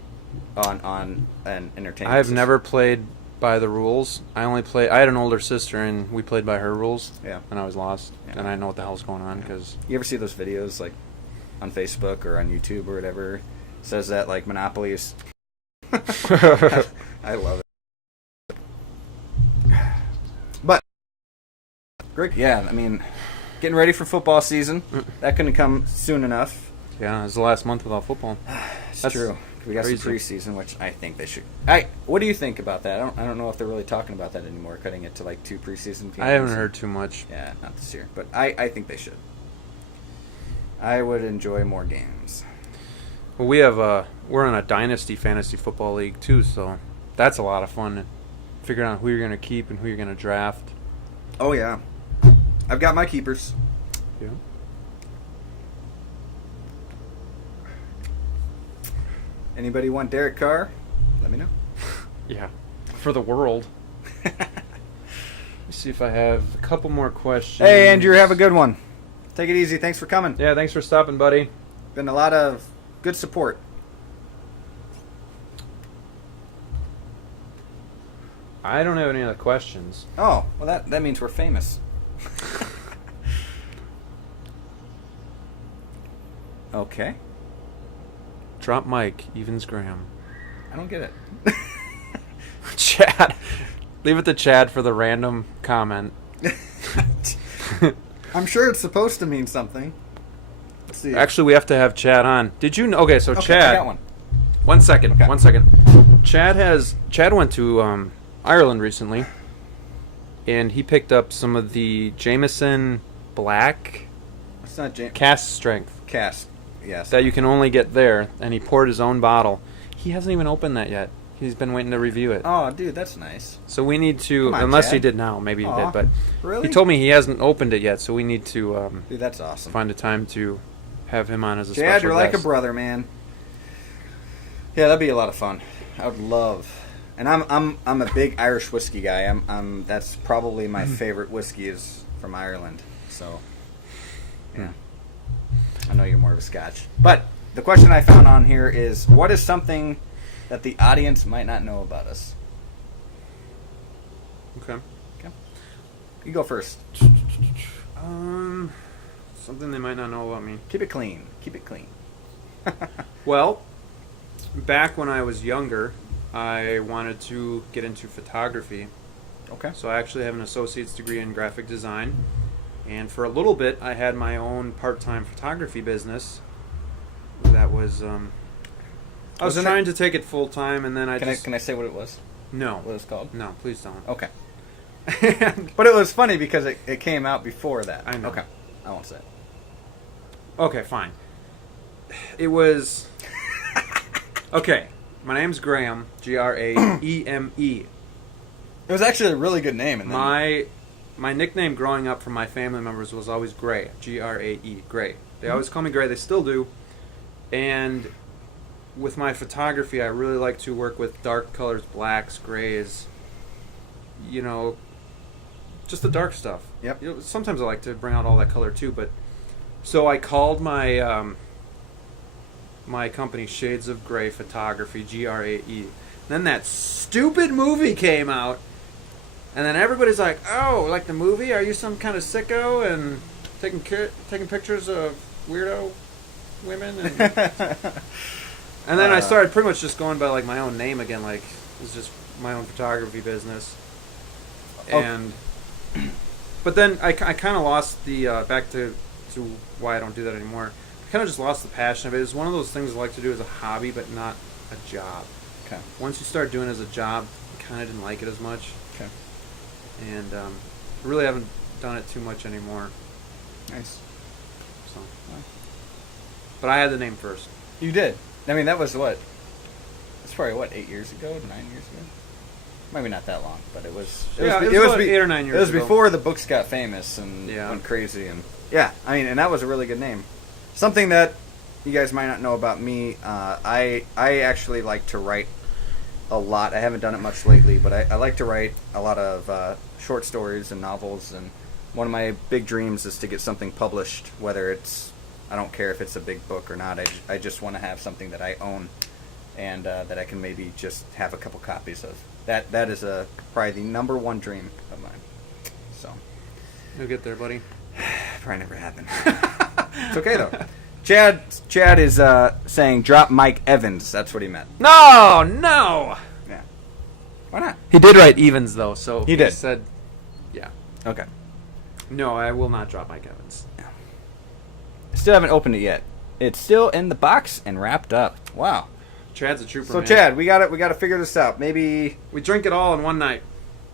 on an entertainment. I've never played by the rules. I had an older sister, and we played by her rules. Yeah. And I was lost, and I know what the hell's going on because. You ever see those videos like on Facebook or on YouTube or whatever? It says that like Monopoly is. I love it. But Greg, yeah, I mean, getting ready for football season. That couldn't come soon enough. Yeah, it's the last month without football. That's true. We got some preseason, which I think they should. What do you think about that? I don't know if they're really talking about that anymore, cutting it to like 2 preseason games. I haven't heard too much. Yeah, not this year, but I think they should. I would enjoy more games. Well, we're in a dynasty fantasy football league too, so that's a lot of fun. Figuring out who you're going to keep and who you're going to draft. Oh yeah, I've got my keepers. Yeah. Anybody want Derek Carr? Let me know. Yeah, for the world. Let's see if I have a couple more questions. Hey, Andrew, have a good one. Take it easy. Thanks for coming. Yeah, thanks for stopping, buddy. Been a lot of good support. I don't have any other questions. Oh, well, that means we're famous. Okay. Drop mic, evens Graham. I don't get it. Chad. Leave it to Chad for the random comment. I'm sure it's supposed to mean something. Let's see. Actually, we have to have Chad on. Did you know? Okay, so Okay, Chad. I got one. 1 second. Okay. 1 second. Chad went to Ireland recently, and he picked up some of the Jameson Black It's not cast strength Cast. Yes. that you can only get there, and he poured his own bottle. He hasn't even opened that yet. He's been waiting to review it. Oh, dude, that's nice. So we need to, Come on, unless Chad. he did now, maybe he Aw, did, but really? he told me he hasn't opened it yet, so we need to Dude, that's awesome. find a time to have him on as a Chad, special you're like a guest. brother, man. Yeah, that'd be a lot of fun. I would love. And I'm a big Irish whiskey guy. That's probably my favorite whiskey is from Ireland. So, yeah. I know you're more of a Scotch. But the question I found on here is, what is something that the audience might not know about us? Okay. You go first. Something they might not know about me. Keep it clean. Keep it clean. Well, back when I was younger, I wanted to get into photography. Okay. So I actually have an associate's degree in graphic design. And for a little bit, I had my own part-time photography business. That was, I was Wasn't trying to take it full-time, and then Can I say what it was? No. What it's called? No, please don't. Okay. But it was funny because it came out before that. I know. Okay. I won't say it. Okay, fine. It was... Okay, my name's Graham, Graeme. It was actually a really good name. And then My nickname growing up from my family members was always Gray, Grae, Gray. They always call me Gray, they still do. And with my photography, I really like to work with dark colors, blacks, grays, you know, just the dark stuff. Yep. You know, sometimes I like to bring out all that color too, but so I called my my company Shades of Grey Photography, Grae. Then that stupid movie came out, and then everybody's like, "Oh, like the movie? Are you some kind of sicko and taking pictures of weirdo women?" And then I started pretty much just going by like my own name again, like it was just my own photography business. And but then I kind of lost the back to why I don't do that anymore. I kind of just lost the passion of it. It's one of those things I like to do as a hobby, but not a job. Okay. Once you start doing it as a job, I kind of didn't like it as much. Okay. And I really haven't done it too much anymore. Nice. So, but I had the name first. You did. I mean, that was what? It's probably 8 years ago, 9 years ago. Maybe not that long, but it was. It was about 8 or 9 years ago. It was before the books got famous and Yeah. went crazy, and yeah, I mean, and that was a really good name. Something that you guys might not know about me, I actually like to write a lot. I haven't done it much lately, but I like to write a lot of short stories and novels, and one of my big dreams is to get something published, whether it's, I don't care if it's a big book or not, I just want to have something that I own and that I can maybe just have a couple copies of. That is probably the number one dream of mine. So You'll get there, buddy. probably never happened. It's okay though. Chad is saying drop Mike Evans. That's what he meant. No. Yeah. Why not? He did write Evans though, so He did. said, yeah. Okay. No, I will not drop Mike Evans. Still haven't opened it yet. It's still in the box and wrapped up. Wow. Chad's a trooper. So man. Chad, we got to figure this out. Maybe we drink it all in one night.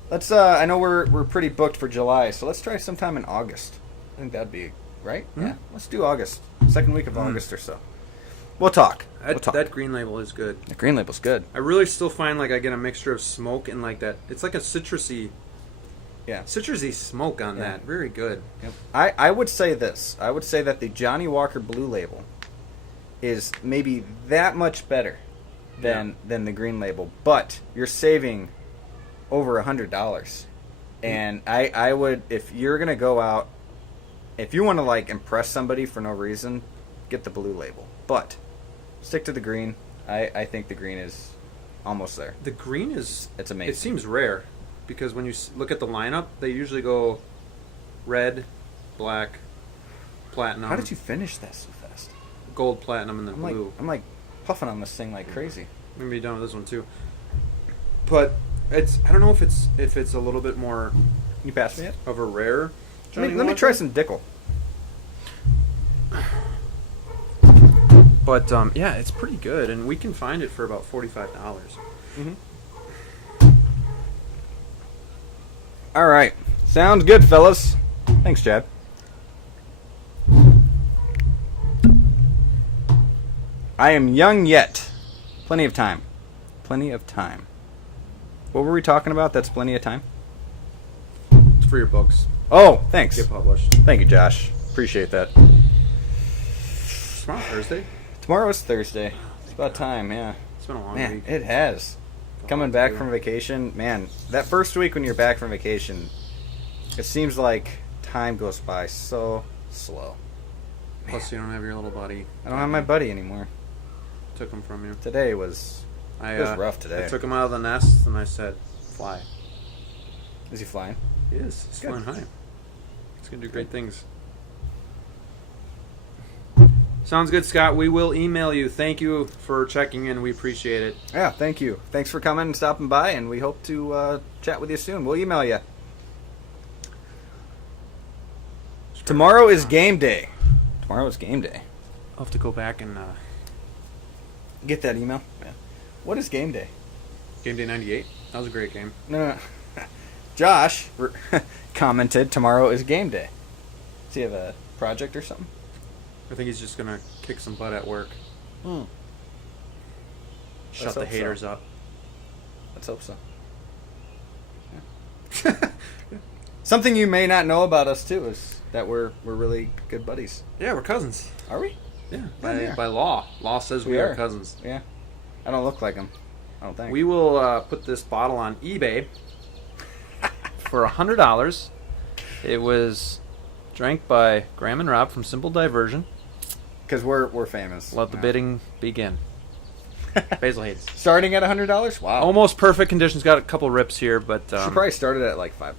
let's. I know we're pretty booked for July, so let's try sometime in August. I think that'd be right. Hmm? Yeah. Let's do August, second week of August or so. We'll talk. That green label is good. The green label's good. I really still find like I get a mixture of smoke and like that. It's like a citrusy smoke on that. Very good. Yep. I would say this. I would say that the Johnny Walker Blue Label is maybe that much better than the green label, but you're saving over $100. And I would, if you're gonna go out, if you want to like impress somebody for no reason, get the blue label. But stick to the green. I think the green is almost there. The green is It's amazing. It seems rare because when you look at the lineup, they usually go red, black, platinum. How did you finish that so fast? gold, platinum, and then blue. I'm like puffing on this thing like crazy. I'm gonna be done with this one too. But I don't know if it's a little bit more. You pass me it? Of a rare. Let me try some Dickel. But yeah, it's pretty good, and we can find it for about $45. Mm-hmm. All right, sounds good, fellas. Thanks, Chad. I am young yet. Plenty of time. Plenty of time. What were we talking about? That's plenty of time? It's for your books. Oh, thanks. Get published. Thank you, Josh. Appreciate that. Tomorrow Thursday? Tomorrow is Thursday. It's about time, yeah. It's been a long Man, week. it has. Coming back from vacation, man, that first week when you're back from vacation, it seems like time goes by so slow. Plus, you don't have your little buddy. I don't have my buddy anymore. Took him from you. Today was rough today. I took him out of the nest and I said, fly. Is he flying? He is. He's flying high. He's going to do great things. Sounds good, Scott. We will email you. Thank you for checking in. We appreciate it. Yeah, thank you. Thanks for coming and stopping by, and we hope to chat with you soon. We'll email you. Tomorrow is game day. Tomorrow is game day. I'll have to go back and... Get that email? Yeah. What is game day? Game Day 98? That was a great game. No. Josh commented, tomorrow is game day. Does he have a project or something? I think he's just going to kick some butt at work. Shut Let's the hope haters so. up. Let's hope so. Yeah. Something you may not know about us, too, is that we're really good buddies. Yeah, we're cousins. Are we? Yeah, Yeah. by law. Law says we are cousins. Yeah. I don't look like them. I don't think. We will put this bottle on eBay for $100. It was drank by Graham and Rob from Simple Diversion. Because we're famous. Let the bidding begin. Basil Hayes. Starting at $100? Wow. Almost perfect conditions. Got a couple rips here, but... She probably started at like $5.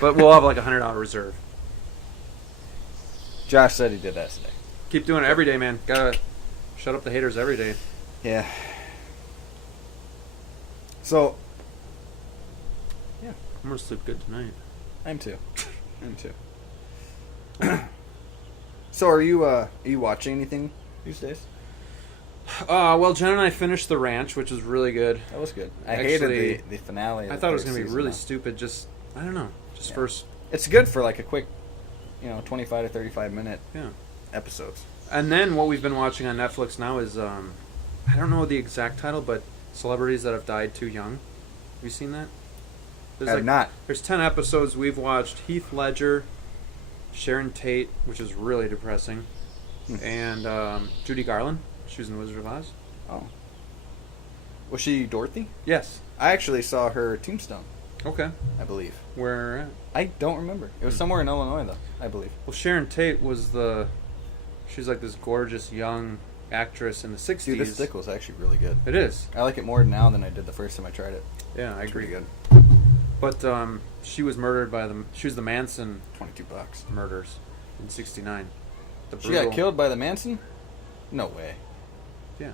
But we'll have like a $100 reserve. Josh said he did that today. Keep doing it every day, man. Gotta shut up the haters every day. Yeah. So... Yeah. I'm gonna sleep good tonight. I'm too. So are you watching anything these days? Well, Jen and I finished The Ranch, which was really good. That was good. I Actually, hated the finale. I thought it was going to be really stupid. Just, I don't know. Just first. It's good for like a quick, 25 to 35 minute episodes. And then what we've been watching on Netflix now is, I don't know the exact title, but Celebrities That Have Died Too Young. Have you seen that? I have not. There's 10 episodes. We've watched Heath Ledger, Sharon Tate, which is really depressing, and Judy Garland. She was in The Wizard of Oz. Oh. Was she Dorothy? Yes. I actually saw her tombstone. Okay. I believe. Where at? I don't remember. It was somewhere in Illinois, though, I believe. Well, Sharon Tate was she's like this gorgeous young actress in the 60s. Dude, this stick was actually really good. It is. I like it more now than I did the first time I tried it. Yeah, I agree. Pretty good. But she was murdered by she was the Manson $22. murders in '69. She got killed by the Manson? No way. Yeah.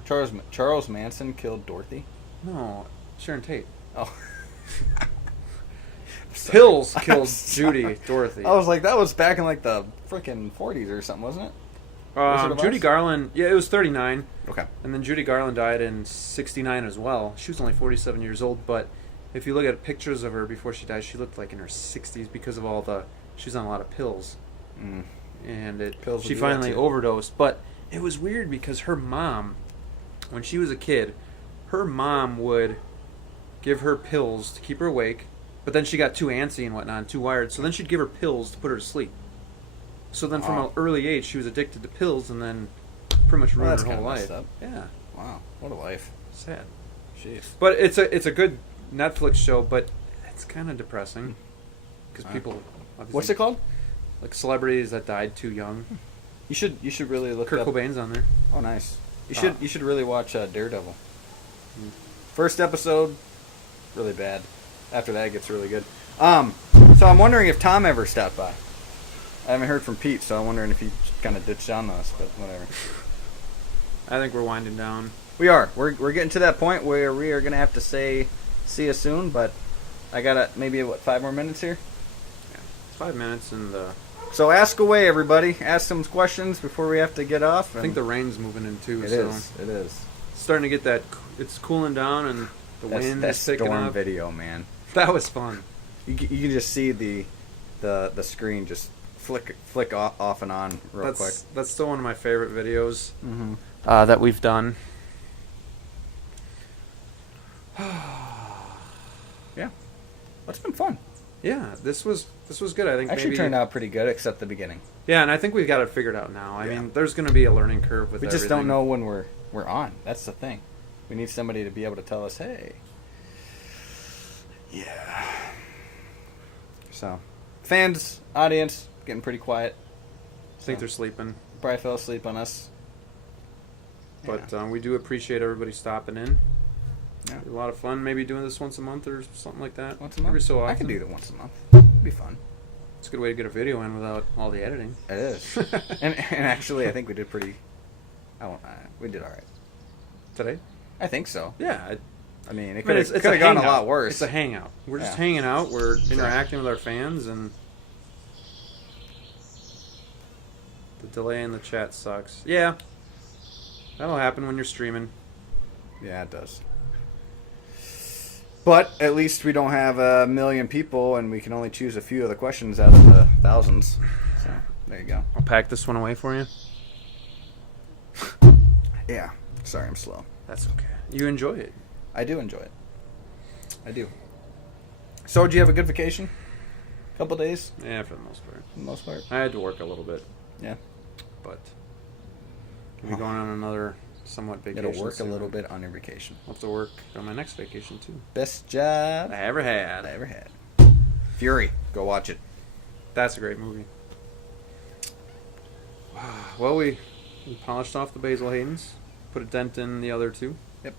Charles Manson killed Dorothy? No, Sharon Tate. Oh. Pills killed Judy, Dorothy. I was like, that was back in like the freaking 40s or something, wasn't it? Judy Garland, yeah, it was 39. Okay. And then Judy Garland died in '69 as well. She was only 47 years old, but if you look at pictures of her before she died, she looked like in her 60s because of she was on a lot of pills. And she finally overdosed. But it was weird because her mom, when she was a kid, her mom would give her pills to keep her awake, but then she got too antsy and whatnot, too wired, so then she'd give her pills to put her to sleep. So then from an early age, she was addicted to pills and then pretty much ruined her whole life. Yeah. Wow. What a life. Sad. Jeez. But it's a good Netflix show, but it's kind of depressing because people. What's it called? Like Celebrities That Died Too Young. You should really look. Kurt Cobain's on there. Oh, nice. You should really watch Daredevil. First episode, really bad. After that, it gets really good. So I'm wondering if Tom ever stopped by. I haven't heard from Pete, so I'm wondering if he kind of ditched on us, but whatever. I think we're winding down. We are. We're getting to that point where we are going to have to say see you soon, but I got maybe, 5 more minutes here? Yeah, it's 5 minutes, and so ask away, everybody. Ask some questions before we have to get off. I think the rain's moving in, too. It is. It's starting to get that... It's cooling down, and the wind is picking storm up. video, man. That was fun. You can just see the screen just flick off and on real quick. That's still one of my favorite videos that we've done. Yeah, that's been fun. Yeah, this was good. I think actually turned out pretty good, except the beginning. Yeah, and I think we've got it figured out now. I mean, there's going to be a learning curve with everything. We just don't know when we're on. That's the thing. We need somebody to be able to tell us, hey. Yeah. So, fans, audience, getting pretty quiet. I think they're sleeping. Probably fell asleep on us. But we do appreciate everybody stopping in. Yeah. A lot of fun. Maybe doing this once a month or something like that. Once a month? Every so often. I can do that once a month. It'd be fun. It's a good way to get a video in without all the editing. It is. and actually, I think we did we did all right. Today? I think so. Yeah. I mean, it could have gone a lot worse. It's a hangout. We're just hanging out. We're interacting with our fans, and the delay in the chat sucks. Yeah. That'll happen when you're streaming. Yeah, it does. But at least we don't have 1 million people, and we can only choose a few of the questions out of the thousands. So, there you go. I'll pack this one away for you. Yeah. Sorry, I'm slow. That's okay. You enjoy it. I do enjoy it. I do. So, did you have a good vacation? Couple days? Yeah, for the most part. For the most part? I had to work a little bit. Yeah. But we'll be going on another somewhat vacation. It'll work soon. A little bit on your vacation. I'll have to work on my next vacation, too. Best job I ever had. Fury. Go watch it. That's a great movie. Well, we polished off the Basil Haydens. Put a dent in the other two. Yep.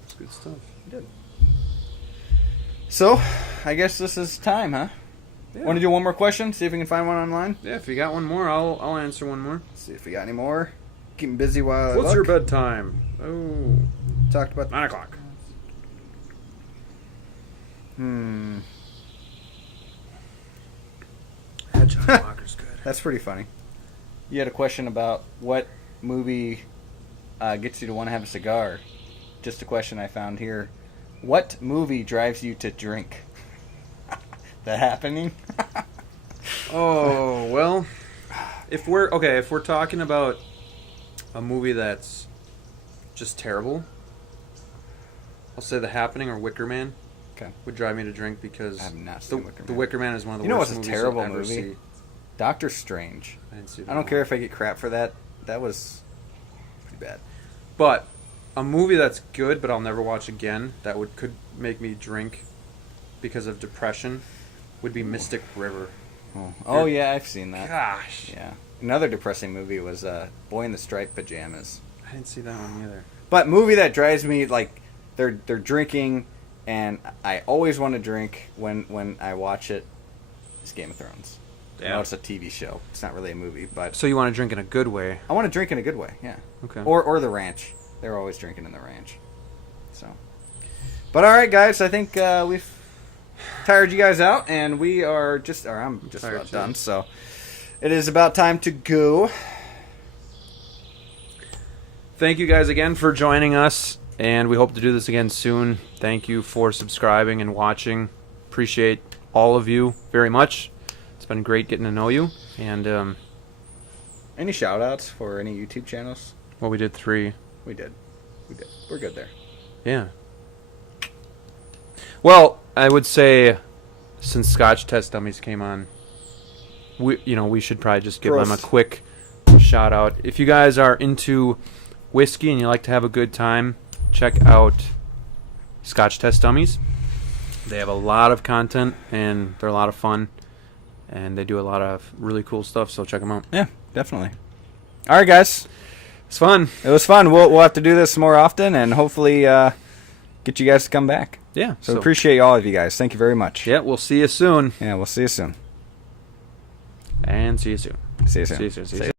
That's good stuff. You did. So, I guess this is time, huh? Yeah. Want to do one more question? See if we can find one online? Yeah, if you got one more, I'll answer one more. Let's see if we got any more. Keep me busy while I What's look. your bedtime? Oh. Talked about 9 o'clock. That John Walker's good. That's pretty funny. You had a question about what movie gets you to want to have a cigar. Just a question I found here. What movie drives you to drink? That happening? Oh, well, if we're talking about a movie that's just terrible, I'll say The Happening or Wicker Man. Okay. Would drive me to drink because I have not seen Wicker Man. The Wicker Man is one of the worst worst movies movies terrible I've ever movie? seen. Doctor Strange. I didn't see that. I don't care if I get crap for that. That was pretty bad. But a movie that's good, but I'll never watch again, that could make me drink because of depression, would be Mystic River. Oh yeah, I've seen that. Gosh. Yeah. Another depressing movie was Boy in the Striped Pajamas. I didn't see that one either. But movie that drives me, like, they're drinking, and I always want to drink when I watch it, is Game of Thrones. Yeah. I know it's a TV show. It's not really a movie, but So you want to drink in a good way? I want to drink in a good way, yeah. Okay. Or the ranch. They're always drinking in the ranch. So. But all right, guys, I think we've tired you guys out, and I'm just about done. So it is about time to go. Thank you guys again for joining us, and we hope to do this again soon. Thank you for subscribing and watching. Appreciate all of you very much. It's been great getting to know you. And any shout-outs for any YouTube channels? Well, we did 3. We did. We're good there. Yeah. Well, I would say since Scotch Test Dummies came on, we should probably just give them a quick shout out. If you guys are into whiskey and you like to have a good time, check out Scotch Test Dummies. They have a lot of content and they're a lot of fun, and they do a lot of really cool stuff, so check them out. Yeah, definitely. All right, guys. It's fun. It was fun. We'll have to do this more often, and hopefully get you guys to come back. Yeah. So appreciate all of you guys. Thank you very much. Yeah, we'll see you soon. Yeah, we'll see you soon. And see you soon. See you soon. See you soon. See you soon.